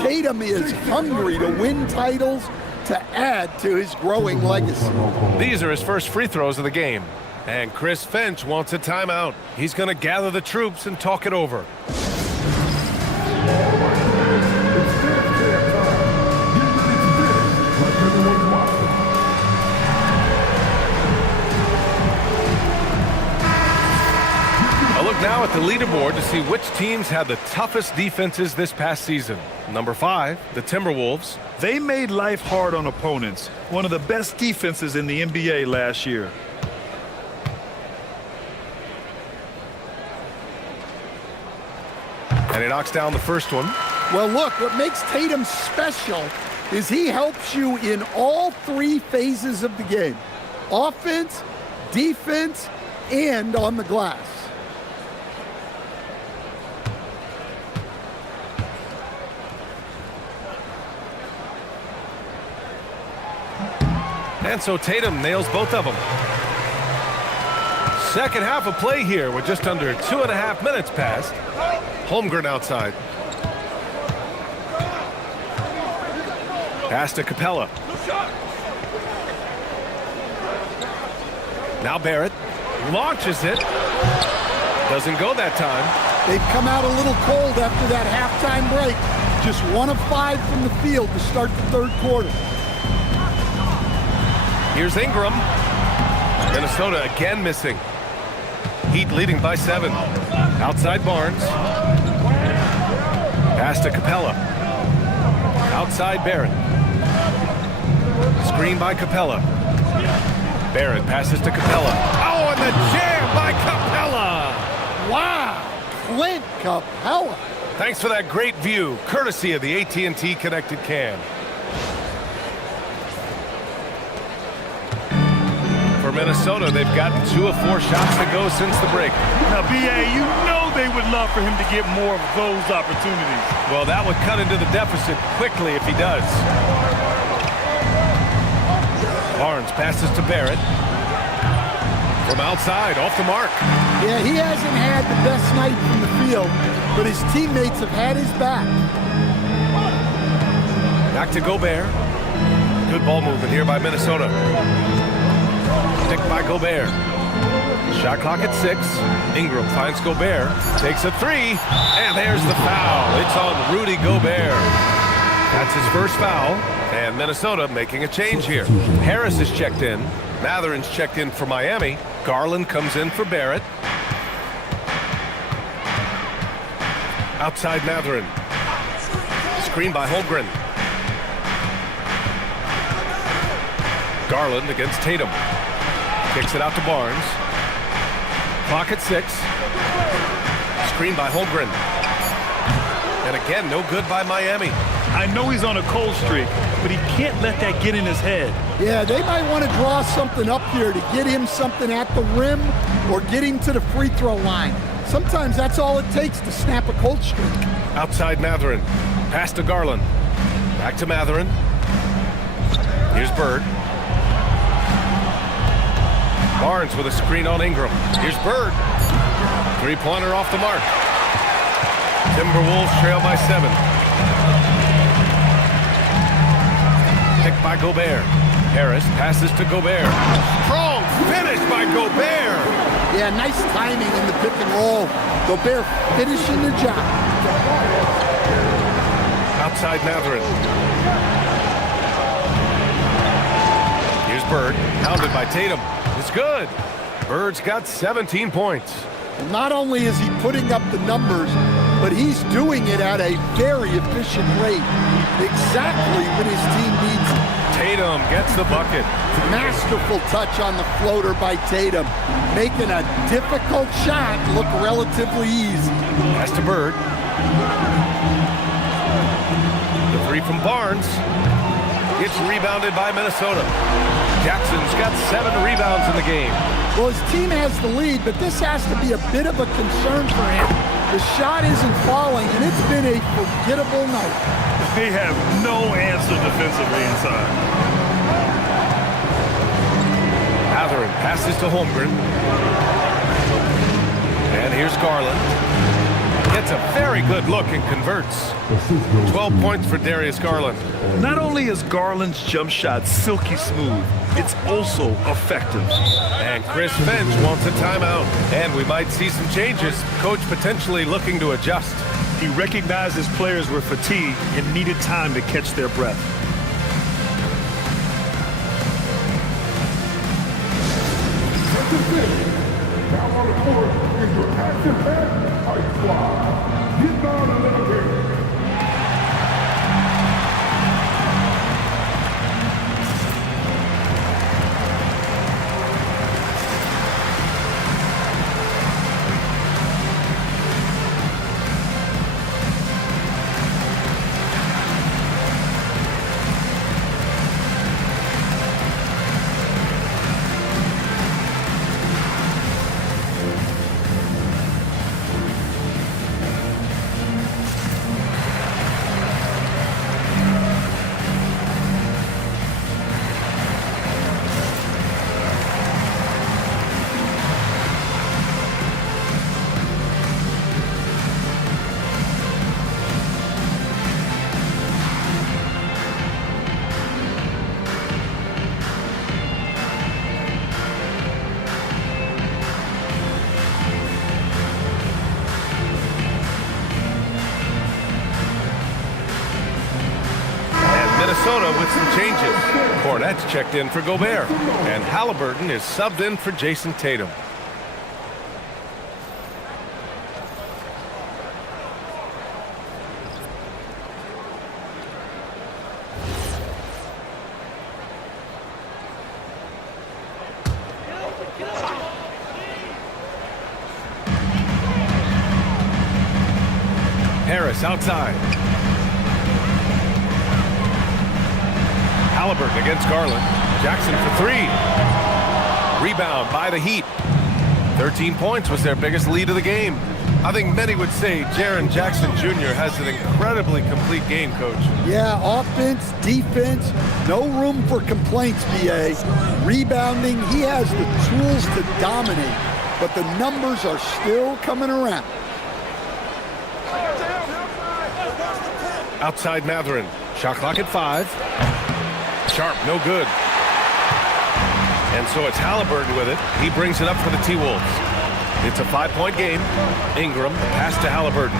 Tatum is hungry to win titles to add to his growing legacy. These are his first free throws of the game. And Chris Finch wants a timeout. He's going to gather the troops and talk it over. A look now at the leaderboard to see which teams had the toughest defenses this past season. Number 5, the Timberwolves. They made life hard on opponents. One of the best defenses in the NBA last year. And he knocks down the first one. Well, look, what makes Tatum special is he helps you in all three phases of the game. Offense, defense, and on the glass. And so Tatum nails both of them. Second half of play here with just under 2.5 minutes passed. Holmgren outside. Pass to Capella. Now Barrett launches it. Doesn't go that time. They've come out a little cold after that halftime break. Just 1 of 5 from the field to start the third quarter. Here's Ingram. Minnesota again missing. Heat leading by 7. Outside Barnes. Pass to Capella. Outside Barrett. Screen by Capella. Barrett passes to Capella. Oh, and the jam by Capella! Wow! Clint Capella! Thanks for that great view, courtesy of the AT&T Connected Can. For Minnesota, they've gotten 2 of 4 shots to go since the break. Now, B.A., you know they would love for him to get more of those opportunities. Well, that would cut into the deficit quickly if he does. Barnes passes to Barrett. From outside, off the mark. Yeah, he hasn't had the best night from the field, but his teammates have had his back. Back to Gobert. Good ball movement here by Minnesota. Picked by Gobert. Shot clock at 6. Ingram finds Gobert. Takes a 3. And there's the foul. It's on Rudy Gobert. That's his first foul. And Minnesota making a change here. Harris is checked in. Matherin's checked in for Miami. Garland comes in for Barrett. Outside Matherin. Screen by Holmgren. Garland against Tatum. Kicks it out to Barnes. Clock at 6. Screen by Holmgren. And again, no good by Miami. I know he's on a cold streak, but he can't let that get in his head. Yeah, they might want to draw something up here to get him something at the rim or get him to the free throw line. Sometimes that's all it takes to snap a cold streak. Outside Matherin. Pass to Garland. Back to Matherin. Here's Bird. Barnes with a screen on Ingram. Here's Bird. Three-pointer off the mark. Timberwolves trail by 7. Picked by Gobert. Harris passes to Gobert. Strong finish by Gobert. Yeah, nice timing in the pick and roll. Gobert finishing the job. Outside Matherin. Here's Bird. Pounded by Tatum. It's good. Bird's got 17 points. And not only is he putting up the numbers, but he's doing it at a very efficient rate. Exactly when his team needs it. Tatum gets the bucket. Masterful touch on the floater by Tatum, making a difficult shot look relatively easy. Pass to Bird. The 3 from Barnes. It's rebounded by Minnesota. Jackson's got 7 rebounds in the game. Well, his team has the lead, but this has to be a bit of a concern for him. The shot isn't falling, and it's been a forgettable night. They have no answer defensively inside. Mathurin passes to Holmgren. And here's Garland. Gets a very good look and converts. 12 points for Darius Garland. Not only is Garland's jump shot silky smooth, it's also effective. And Chris Finch wants a timeout. And we might see some changes. Coach potentially looking to adjust. He recognized his players were fatigued and needed time to catch their breath. Down on the court is your action-packed Hype Squad. Get down a little bit. Minnesota with some changes. Cornette's checked in for Gobert, and Halliburton is subbed in for Jason Tatum. Harris outside. Halliburton against Garland. Jackson for three. Rebound by the Heat. 13 points was their biggest lead of the game. I think many would say Jaren Jackson Jr. has an incredibly complete game, Coach. Yeah, offense, defense, no room for complaints, BA. Rebounding, he has the tools to dominate, but the numbers are still coming around. Outside Mathurin. Shot clock at 5. Sharp, no good. And so it's Halliburton with it. He brings it up for the T-Wolves. It's a 5-point game. Ingram, pass to Halliburton.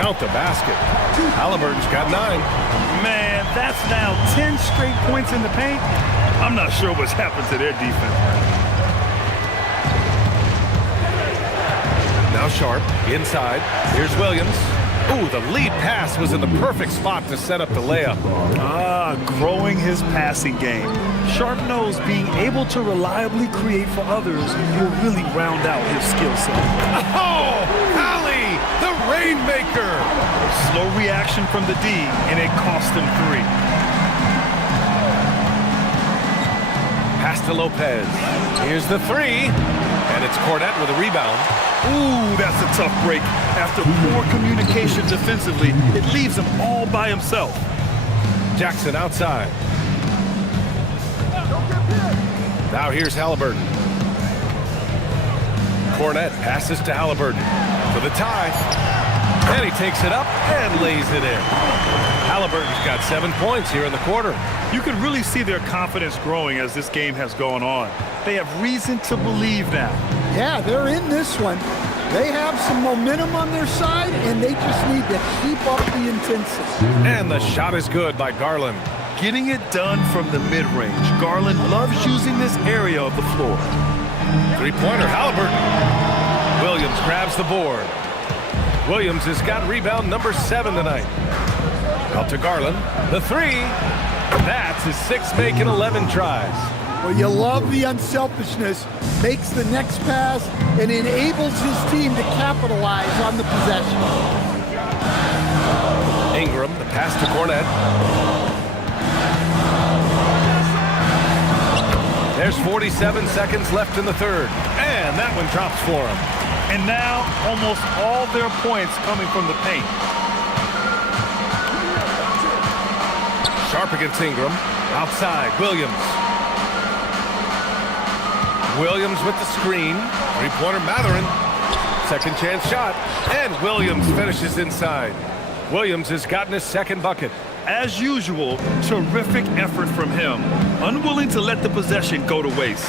Count the basket. Halliburton's got 9. Man, that's now 10 straight points in the paint. I'm not sure what's happened to their defense. Now Sharp, inside. Here's Williams. Ooh, the lead pass was in the perfect spot to set up the layup. Growing his passing game. Sharp knows being able to reliably create for others will really round out his skill set. Oh, Allie, the Rainmaker. Slow reaction from the D, and it cost him 3. Pass to Lopez. Here's the 3. And it's Cornette with a rebound. Ooh, that's a tough break. After poor communication defensively, it leaves him all by himself. Jackson outside. Now here's Halliburton. Cornette passes to Halliburton for the tie. And he takes it up and lays it in. Halliburton's got 7 points here in the quarter. You can really see their confidence growing as this game has gone on. They have reason to believe now. Yeah, they're in this one. They have some momentum on their side, and they just need to keep up the intensity. And the shot is good by Garland. Getting it done from the mid-range. Garland loves using this area of the floor. Three-pointer, Halliburton. Williams grabs the board. Williams has got rebound number 7 tonight. Out to Garland. The 3. That's his 6th make in 11 tries. Well, you love the unselfishness. Makes the next pass and enables his team to capitalize on the possession. Ingram, the pass to Cornette. There's 47 seconds left in the third. And that one drops for him. And now almost all their points coming from the paint. Sharp against Ingram. Outside, Williams. Williams with the screen. Three-pointer Mathurin. Second chance shot. And Williams finishes inside. Williams has gotten his second bucket. As usual, terrific effort from him. Unwilling to let the possession go to waste.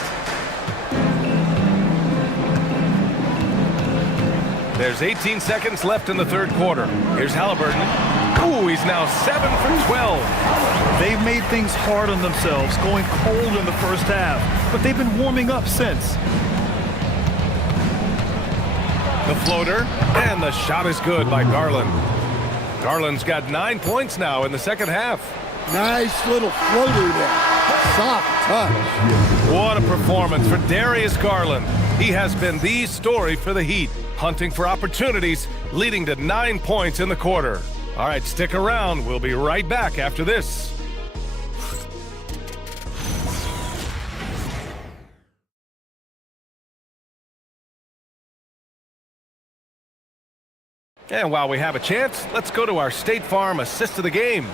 There's 18 seconds left in the third quarter. Here's Halliburton. Ooh, he's now 7 for 12. They've made things hard on themselves, going cold in the first half, but they've been warming up since. The floater, and the shot is good by Garland. Garland's got 9 points now in the second half. Nice little floater there. Soft touch. What a performance for Darius Garland. He has been the story for the Heat, hunting for opportunities, leading to 9 points in the quarter. All right, stick around. We'll be right back after this. And while we have a chance, let's go to our State Farm assist of the game.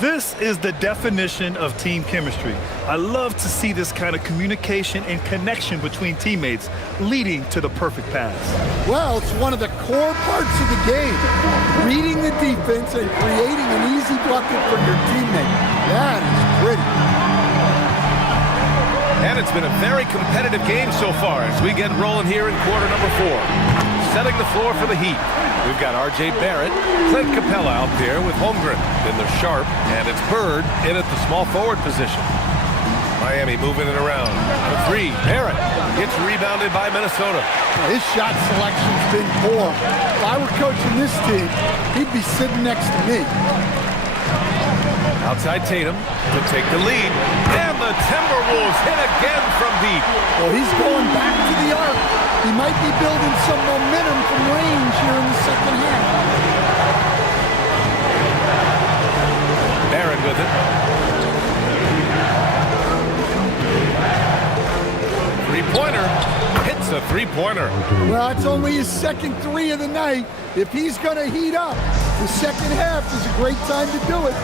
This is the definition of team chemistry. I love to see this kind of communication and connection between teammates leading to the perfect pass. Well, it's one of the core parts of the game. Reading the defense and creating an easy bucket for your teammate. That is pretty. And it's been a very competitive game so far as we get rolling here in quarter number 4. Setting the floor for the Heat. We've got R.J. Barrett, Clint Capella out there with Holmgren. Then there's Sharp, and it's Bird in at the small forward position. Miami moving it around. The three, Barrett gets rebounded by Minnesota. His shot selection's been poor. If I were coaching this team, he'd be sitting next to me. Outside Tatum to take the lead. And the Timberwolves hit again from deep. Well, he's going back to the arc. He might be building some momentum from range here in the second half. Barrett with it. Three-pointer. Hits a three-pointer. Well, it's only his second three of the night. If he's going to heat up, the second half is a great time to do it.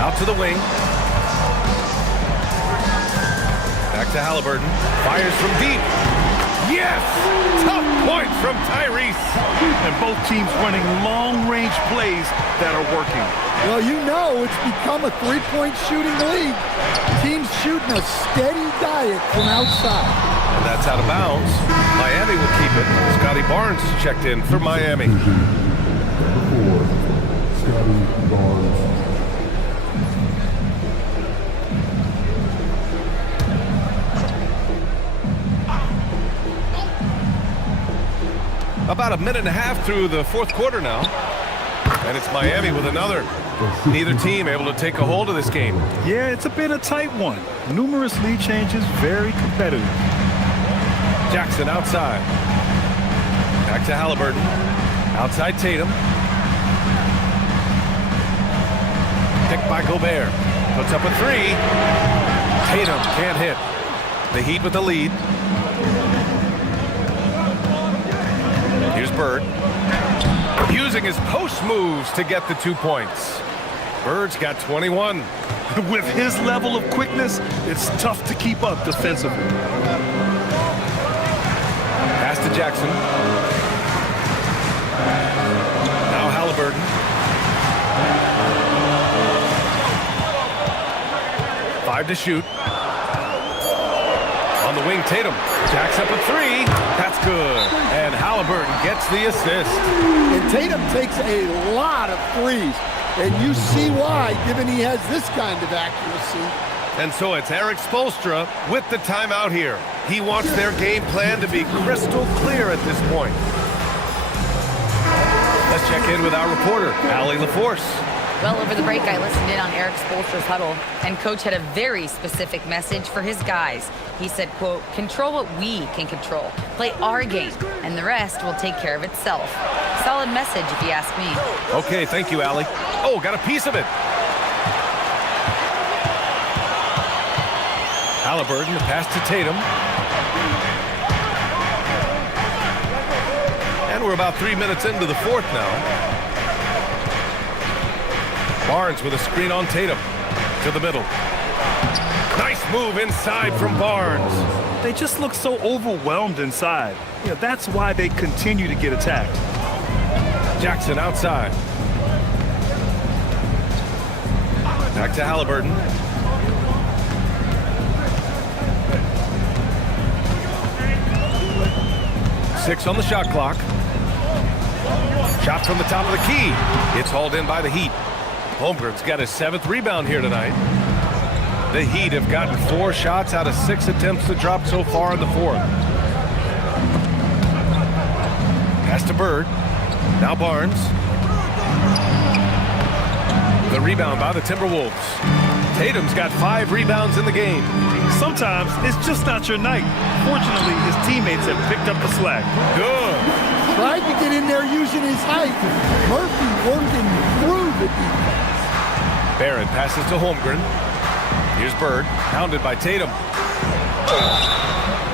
Out to the wing. Back to Halliburton. Fires from deep. Yes! Tough point from Tyrese. And both teams running long-range plays that are working. Well, you know it's become a three-point shooting league. Teams shooting a steady diet from outside. And that's out of bounds. Miami will keep it. Scotty Barnes checked in for Miami. Scotty Barnes. About a minute and a half through the fourth quarter now. And it's Miami with another. Neither team able to take a hold of this game. Yeah, it's been a tight one. Numerous lead changes, very competitive. Jackson outside. Back to Halliburton. Outside Tatum. Picked by Gobert. Puts up a three. Tatum can't hit. The Heat with the lead. Here's Bird. Using his post moves to get the 2 points. Bird's got 21. With his level of quickness, it's tough to keep up defensively. Pass to Jackson. Now Halliburton. Five to shoot. On the wing, Tatum jacks up a three. That's good. And Halliburton gets the assist. And Tatum takes a lot of threes. And you see why, given he has this kind of accuracy. And so it's Eric Spoelstra with the timeout here. He wants their game plan to be crystal clear at this point. Let's check in with our reporter, Allie LaForce. Well, over the break, I listened in on Eric Spoelstra's huddle, and Coach had a very specific message for his guys. He said, quote, control what we can control. Play our game, and the rest will take care of itself. Solid message, if you ask me. Okay, thank you, Allie. Oh, got a piece of it. Halliburton, the pass to Tatum. And we're about 3 minutes into the fourth now. Barnes with a screen on Tatum. To the middle. Nice move inside from Barnes. They just look so overwhelmed inside. That's why they continue to get attacked. Jackson outside. Back to Halliburton. Six on the shot clock. Shot from the top of the key. It's hauled in by the Heat. Holmgren's got his 7th rebound here tonight. The Heat have gotten 4 shots out of 6 attempts to drop so far in the fourth. Pass to Bird. Now Barnes. The rebound by the Timberwolves. Tatum's got 5 rebounds in the game. Sometimes it's just not your night. Fortunately, his teammates have picked up the slack. Good. Tried to get in there using his height. Murphy working through the defense. Barrett passes to Holmgren. Here's Bird, pounded by Tatum.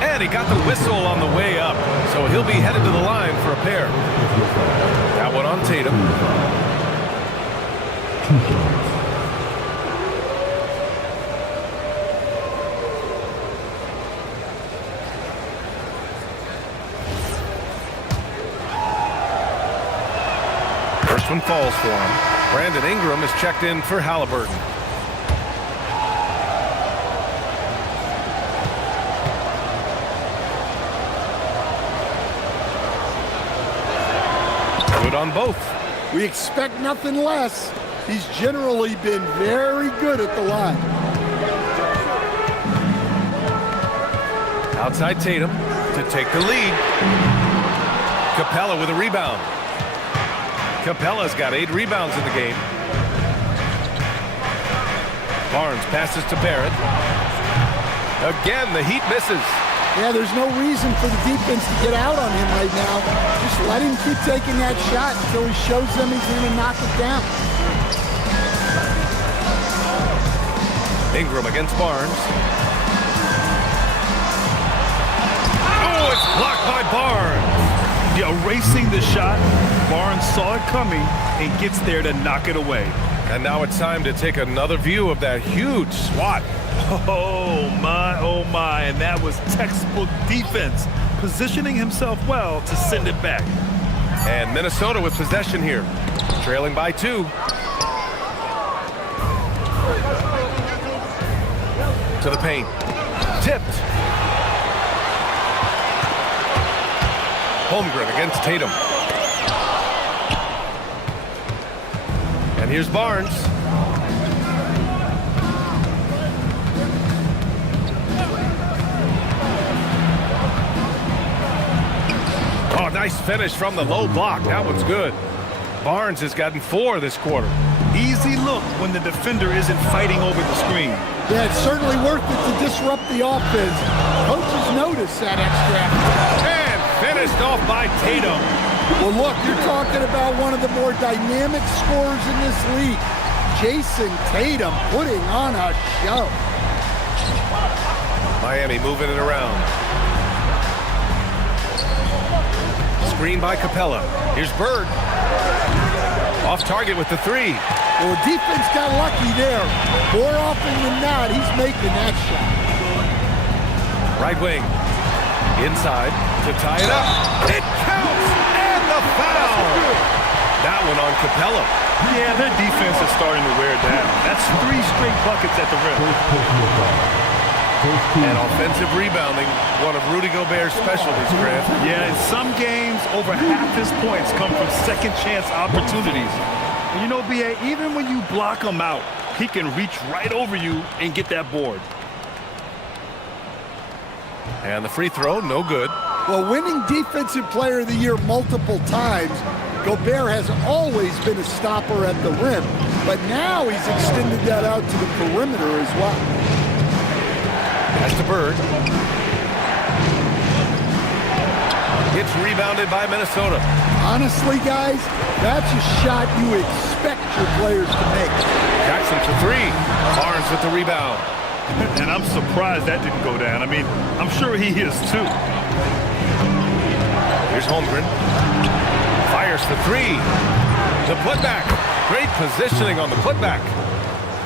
And he got the whistle on the way up, so he'll be headed to the line for a pair. That one on Tatum. First one falls for him. Brandon Ingram is checked in for Halliburton. Good on both. We expect nothing less. He's generally been very good at the line. Outside Tatum to take the lead. Capella with a rebound. Capella's got 8 rebounds in the game. Barnes passes to Barrett. Again, the Heat misses. Yeah, there's no reason for the defense to get out on him right now. Just let him keep taking that shot until he shows them he's going to knock it down. Ingram against Barnes. Oh, it's blocked by Barnes. Erasing the shot. Barnes saw it coming and gets there to knock it away. And now it's time to take another view of that huge swat. Oh my, and that was textbook defense, positioning himself well to send it back. And Minnesota with possession here, trailing by 2. To the paint, tipped. Holmgren against Tatum. And here's Barnes. Oh, nice finish from the low block. That one's good. Barnes has gotten 4 this quarter. Easy look when the defender isn't fighting over the screen. Yeah, it's certainly worth it to disrupt the offense. Coaches notice that extra effort. And finished off by Tatum. Well, look, you're talking about one of the more dynamic scorers in this league. Jason Tatum putting on a show. Miami moving it around. Screen by Capella. Here's Bird. Off target with the 3. Well, defense got lucky there. More often than not, he's making that shot. Right wing. Inside to tie it up. It counts! And the foul! That one on Capella. Yeah, their defense is starting to wear down. That's 3 straight buckets at the rim. And offensive rebounding, one of Rudy Gobert's specialties, Grant. Yeah, in some games, over half his points come from second chance opportunities. And you know, B.A., even when you block him out, he can reach right over you and get that board. And the free throw, no good. Well, winning Defensive Player of the Year multiple times, Gobert has always been a stopper at the rim. But now he's extended that out to the perimeter as well. Pass to Bird. It's rebounded by Minnesota. Honestly, guys, that's a shot you expect your players to make. Jackson to 3. Barnes with the rebound. And I'm surprised that didn't go down. I mean, I'm sure he is too. Here's Holmgren. Fires the three. The putback. Great positioning on the putback.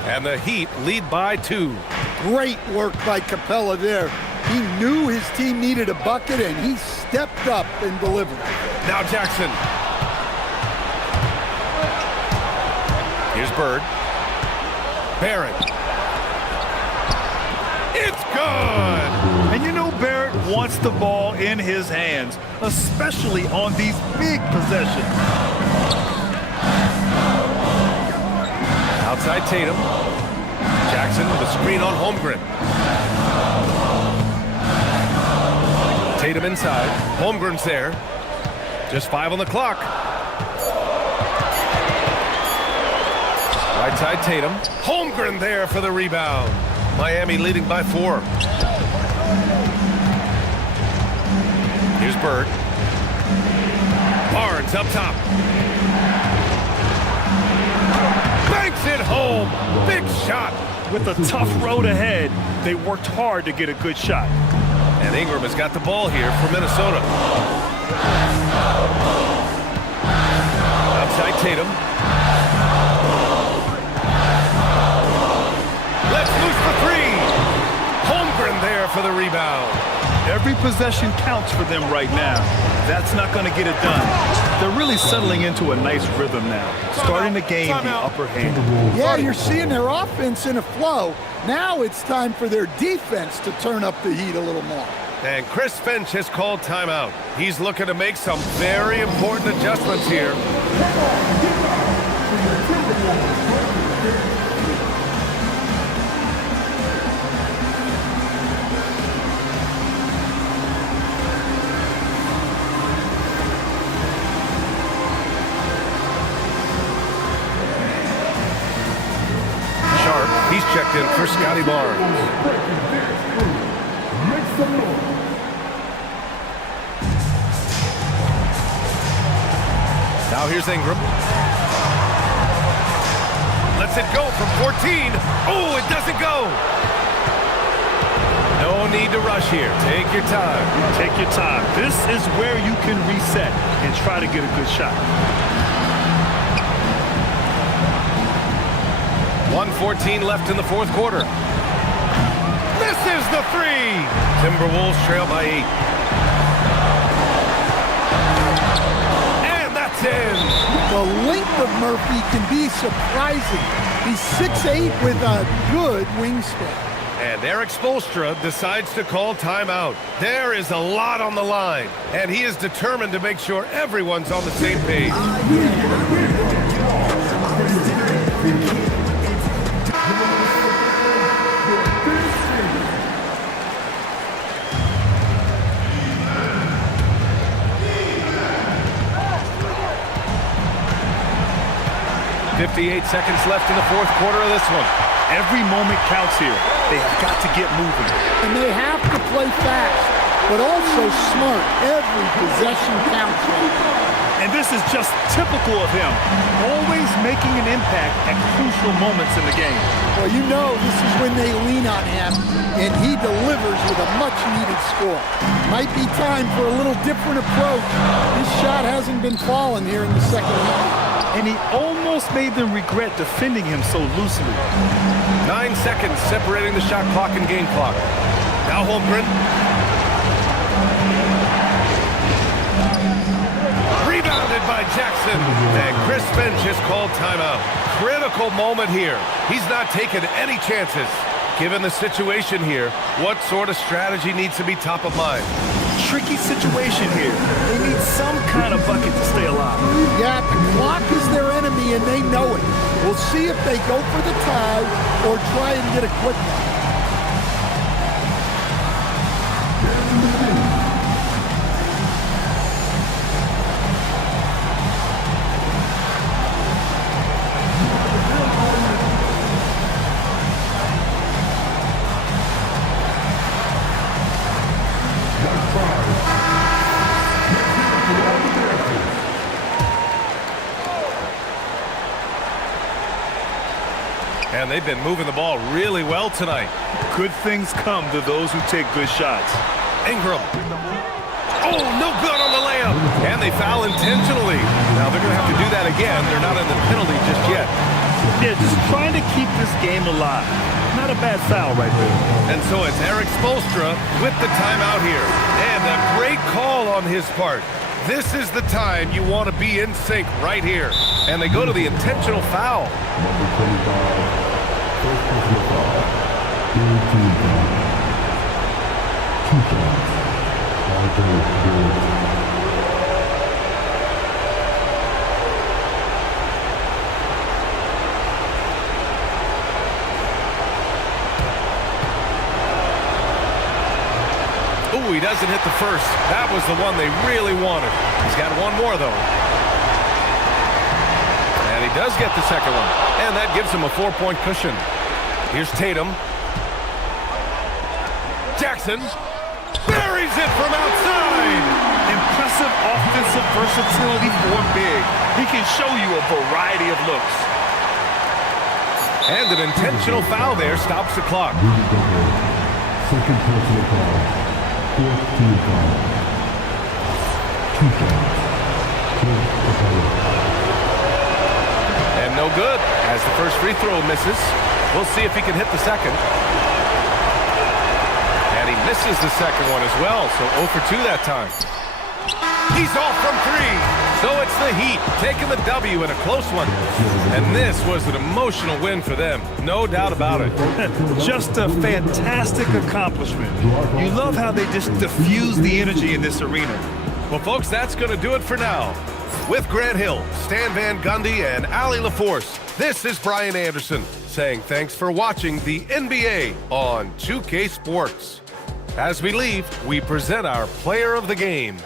And the Heat lead by 2. Great work by Capella there. He knew his team needed a bucket, and he stepped up and delivered. Now Jackson. Here's Bird. Barrett. It's good! And you know Barrett wants the ball in his hands, especially on these big possessions. Outside Tatum. Jackson with a screen on Holmgren. Tatum inside. Holmgren's there. Just 5 on the clock. Right side Tatum. Holmgren there for the rebound. Miami leading by 4. Here's Bird. Barnes up top. Banks it home. Big shot. With a tough road ahead, they worked hard to get a good shot. And Ingram has got the ball here for Minnesota. Outside Tatum. Let's loose for 3. Holmgren there for the rebound. Every possession counts for them right now. That's not going to get it done. They're really settling into a nice rhythm now, starting to gain the upper hand. Yeah, you're seeing their offense in a flow. Now it's time for their defense to turn up the heat a little more. And Chris Finch has called timeout. He's looking to make some very important adjustments here. He's checked in for Scotty Barnes. Now here's Ingram. Lets it go from 14. Oh, it doesn't go. No need to rush here. Take your time. Take your time. This is where you can reset and try to get a good shot. 1:14 left in the 4th quarter. This is the 3. Timberwolves trail by 8. And that's in. The length of Murphy can be surprising. He's 6'8" with a good wingspan. And Eric Spoelstra decides to call timeout. There is a lot on the line, and he is determined to make sure everyone's on the same page. 58 seconds left in the 4th quarter of this one. Every moment counts here. They have got to get moving. And they have to play fast, but also smart. Every possession counts. And this is just typical of him, always making an impact at crucial moments in the game. Well, you know this is when they lean on him, and he delivers with a much-needed score. Might be time for a little different approach. His shot hasn't been falling here in the second half. And he almost made them regret defending him so loosely. 9 seconds separating the shot clock and game clock. Now Holmgren. Rebounded by Jackson. And Chris Finch has called timeout. Critical moment here. He's not taking any chances. Given the situation here, what sort of strategy needs to be top of mind? Tricky situation here. They need some kind of bucket to stay alive. Yeah, the clock is their enemy, and they know it. We'll see if they go for the tie or try and get a quick one. And they've been moving the ball really well tonight. Good things come to those who take good shots. Ingram. Oh, no good on the layup. And they foul intentionally. Now they're going to have to do that again. They're not in the penalty just yet. Yeah, just trying to keep this game alive. Not a bad foul right there. And so it's Eric Spoelstra with the timeout here. And a great call on his part. This is the time you want to be in sync right here. And they go to the intentional foul. Ooh, he doesn't hit the first. That was the one they really wanted. He's got one more, though. And he does get the second one. And that gives him a 4-point cushion. Here's Tatum. Jackson buries it from outside. Impressive offensive versatility for big. He can show you a variety of looks. And an intentional foul there stops the clock. Second personal foul. Fourth team foul. 2 shots. And no good as the first free throw misses. We'll see if he can hit the second. And he misses the second one as well, so 0 for 2 that time. He's off from 3. So it's the Heat taking the W in a close one. And this was an emotional win for them, no doubt about it. Just a fantastic accomplishment. You love how they just diffuse the energy in this arena. Well, folks, that's going to do it for now. With Grant Hill, Stan Van Gundy, and Allie LaForce, this is Brian Anderson saying thanks for watching the NBA on 2K Sports. As we leave, we present our player of the game.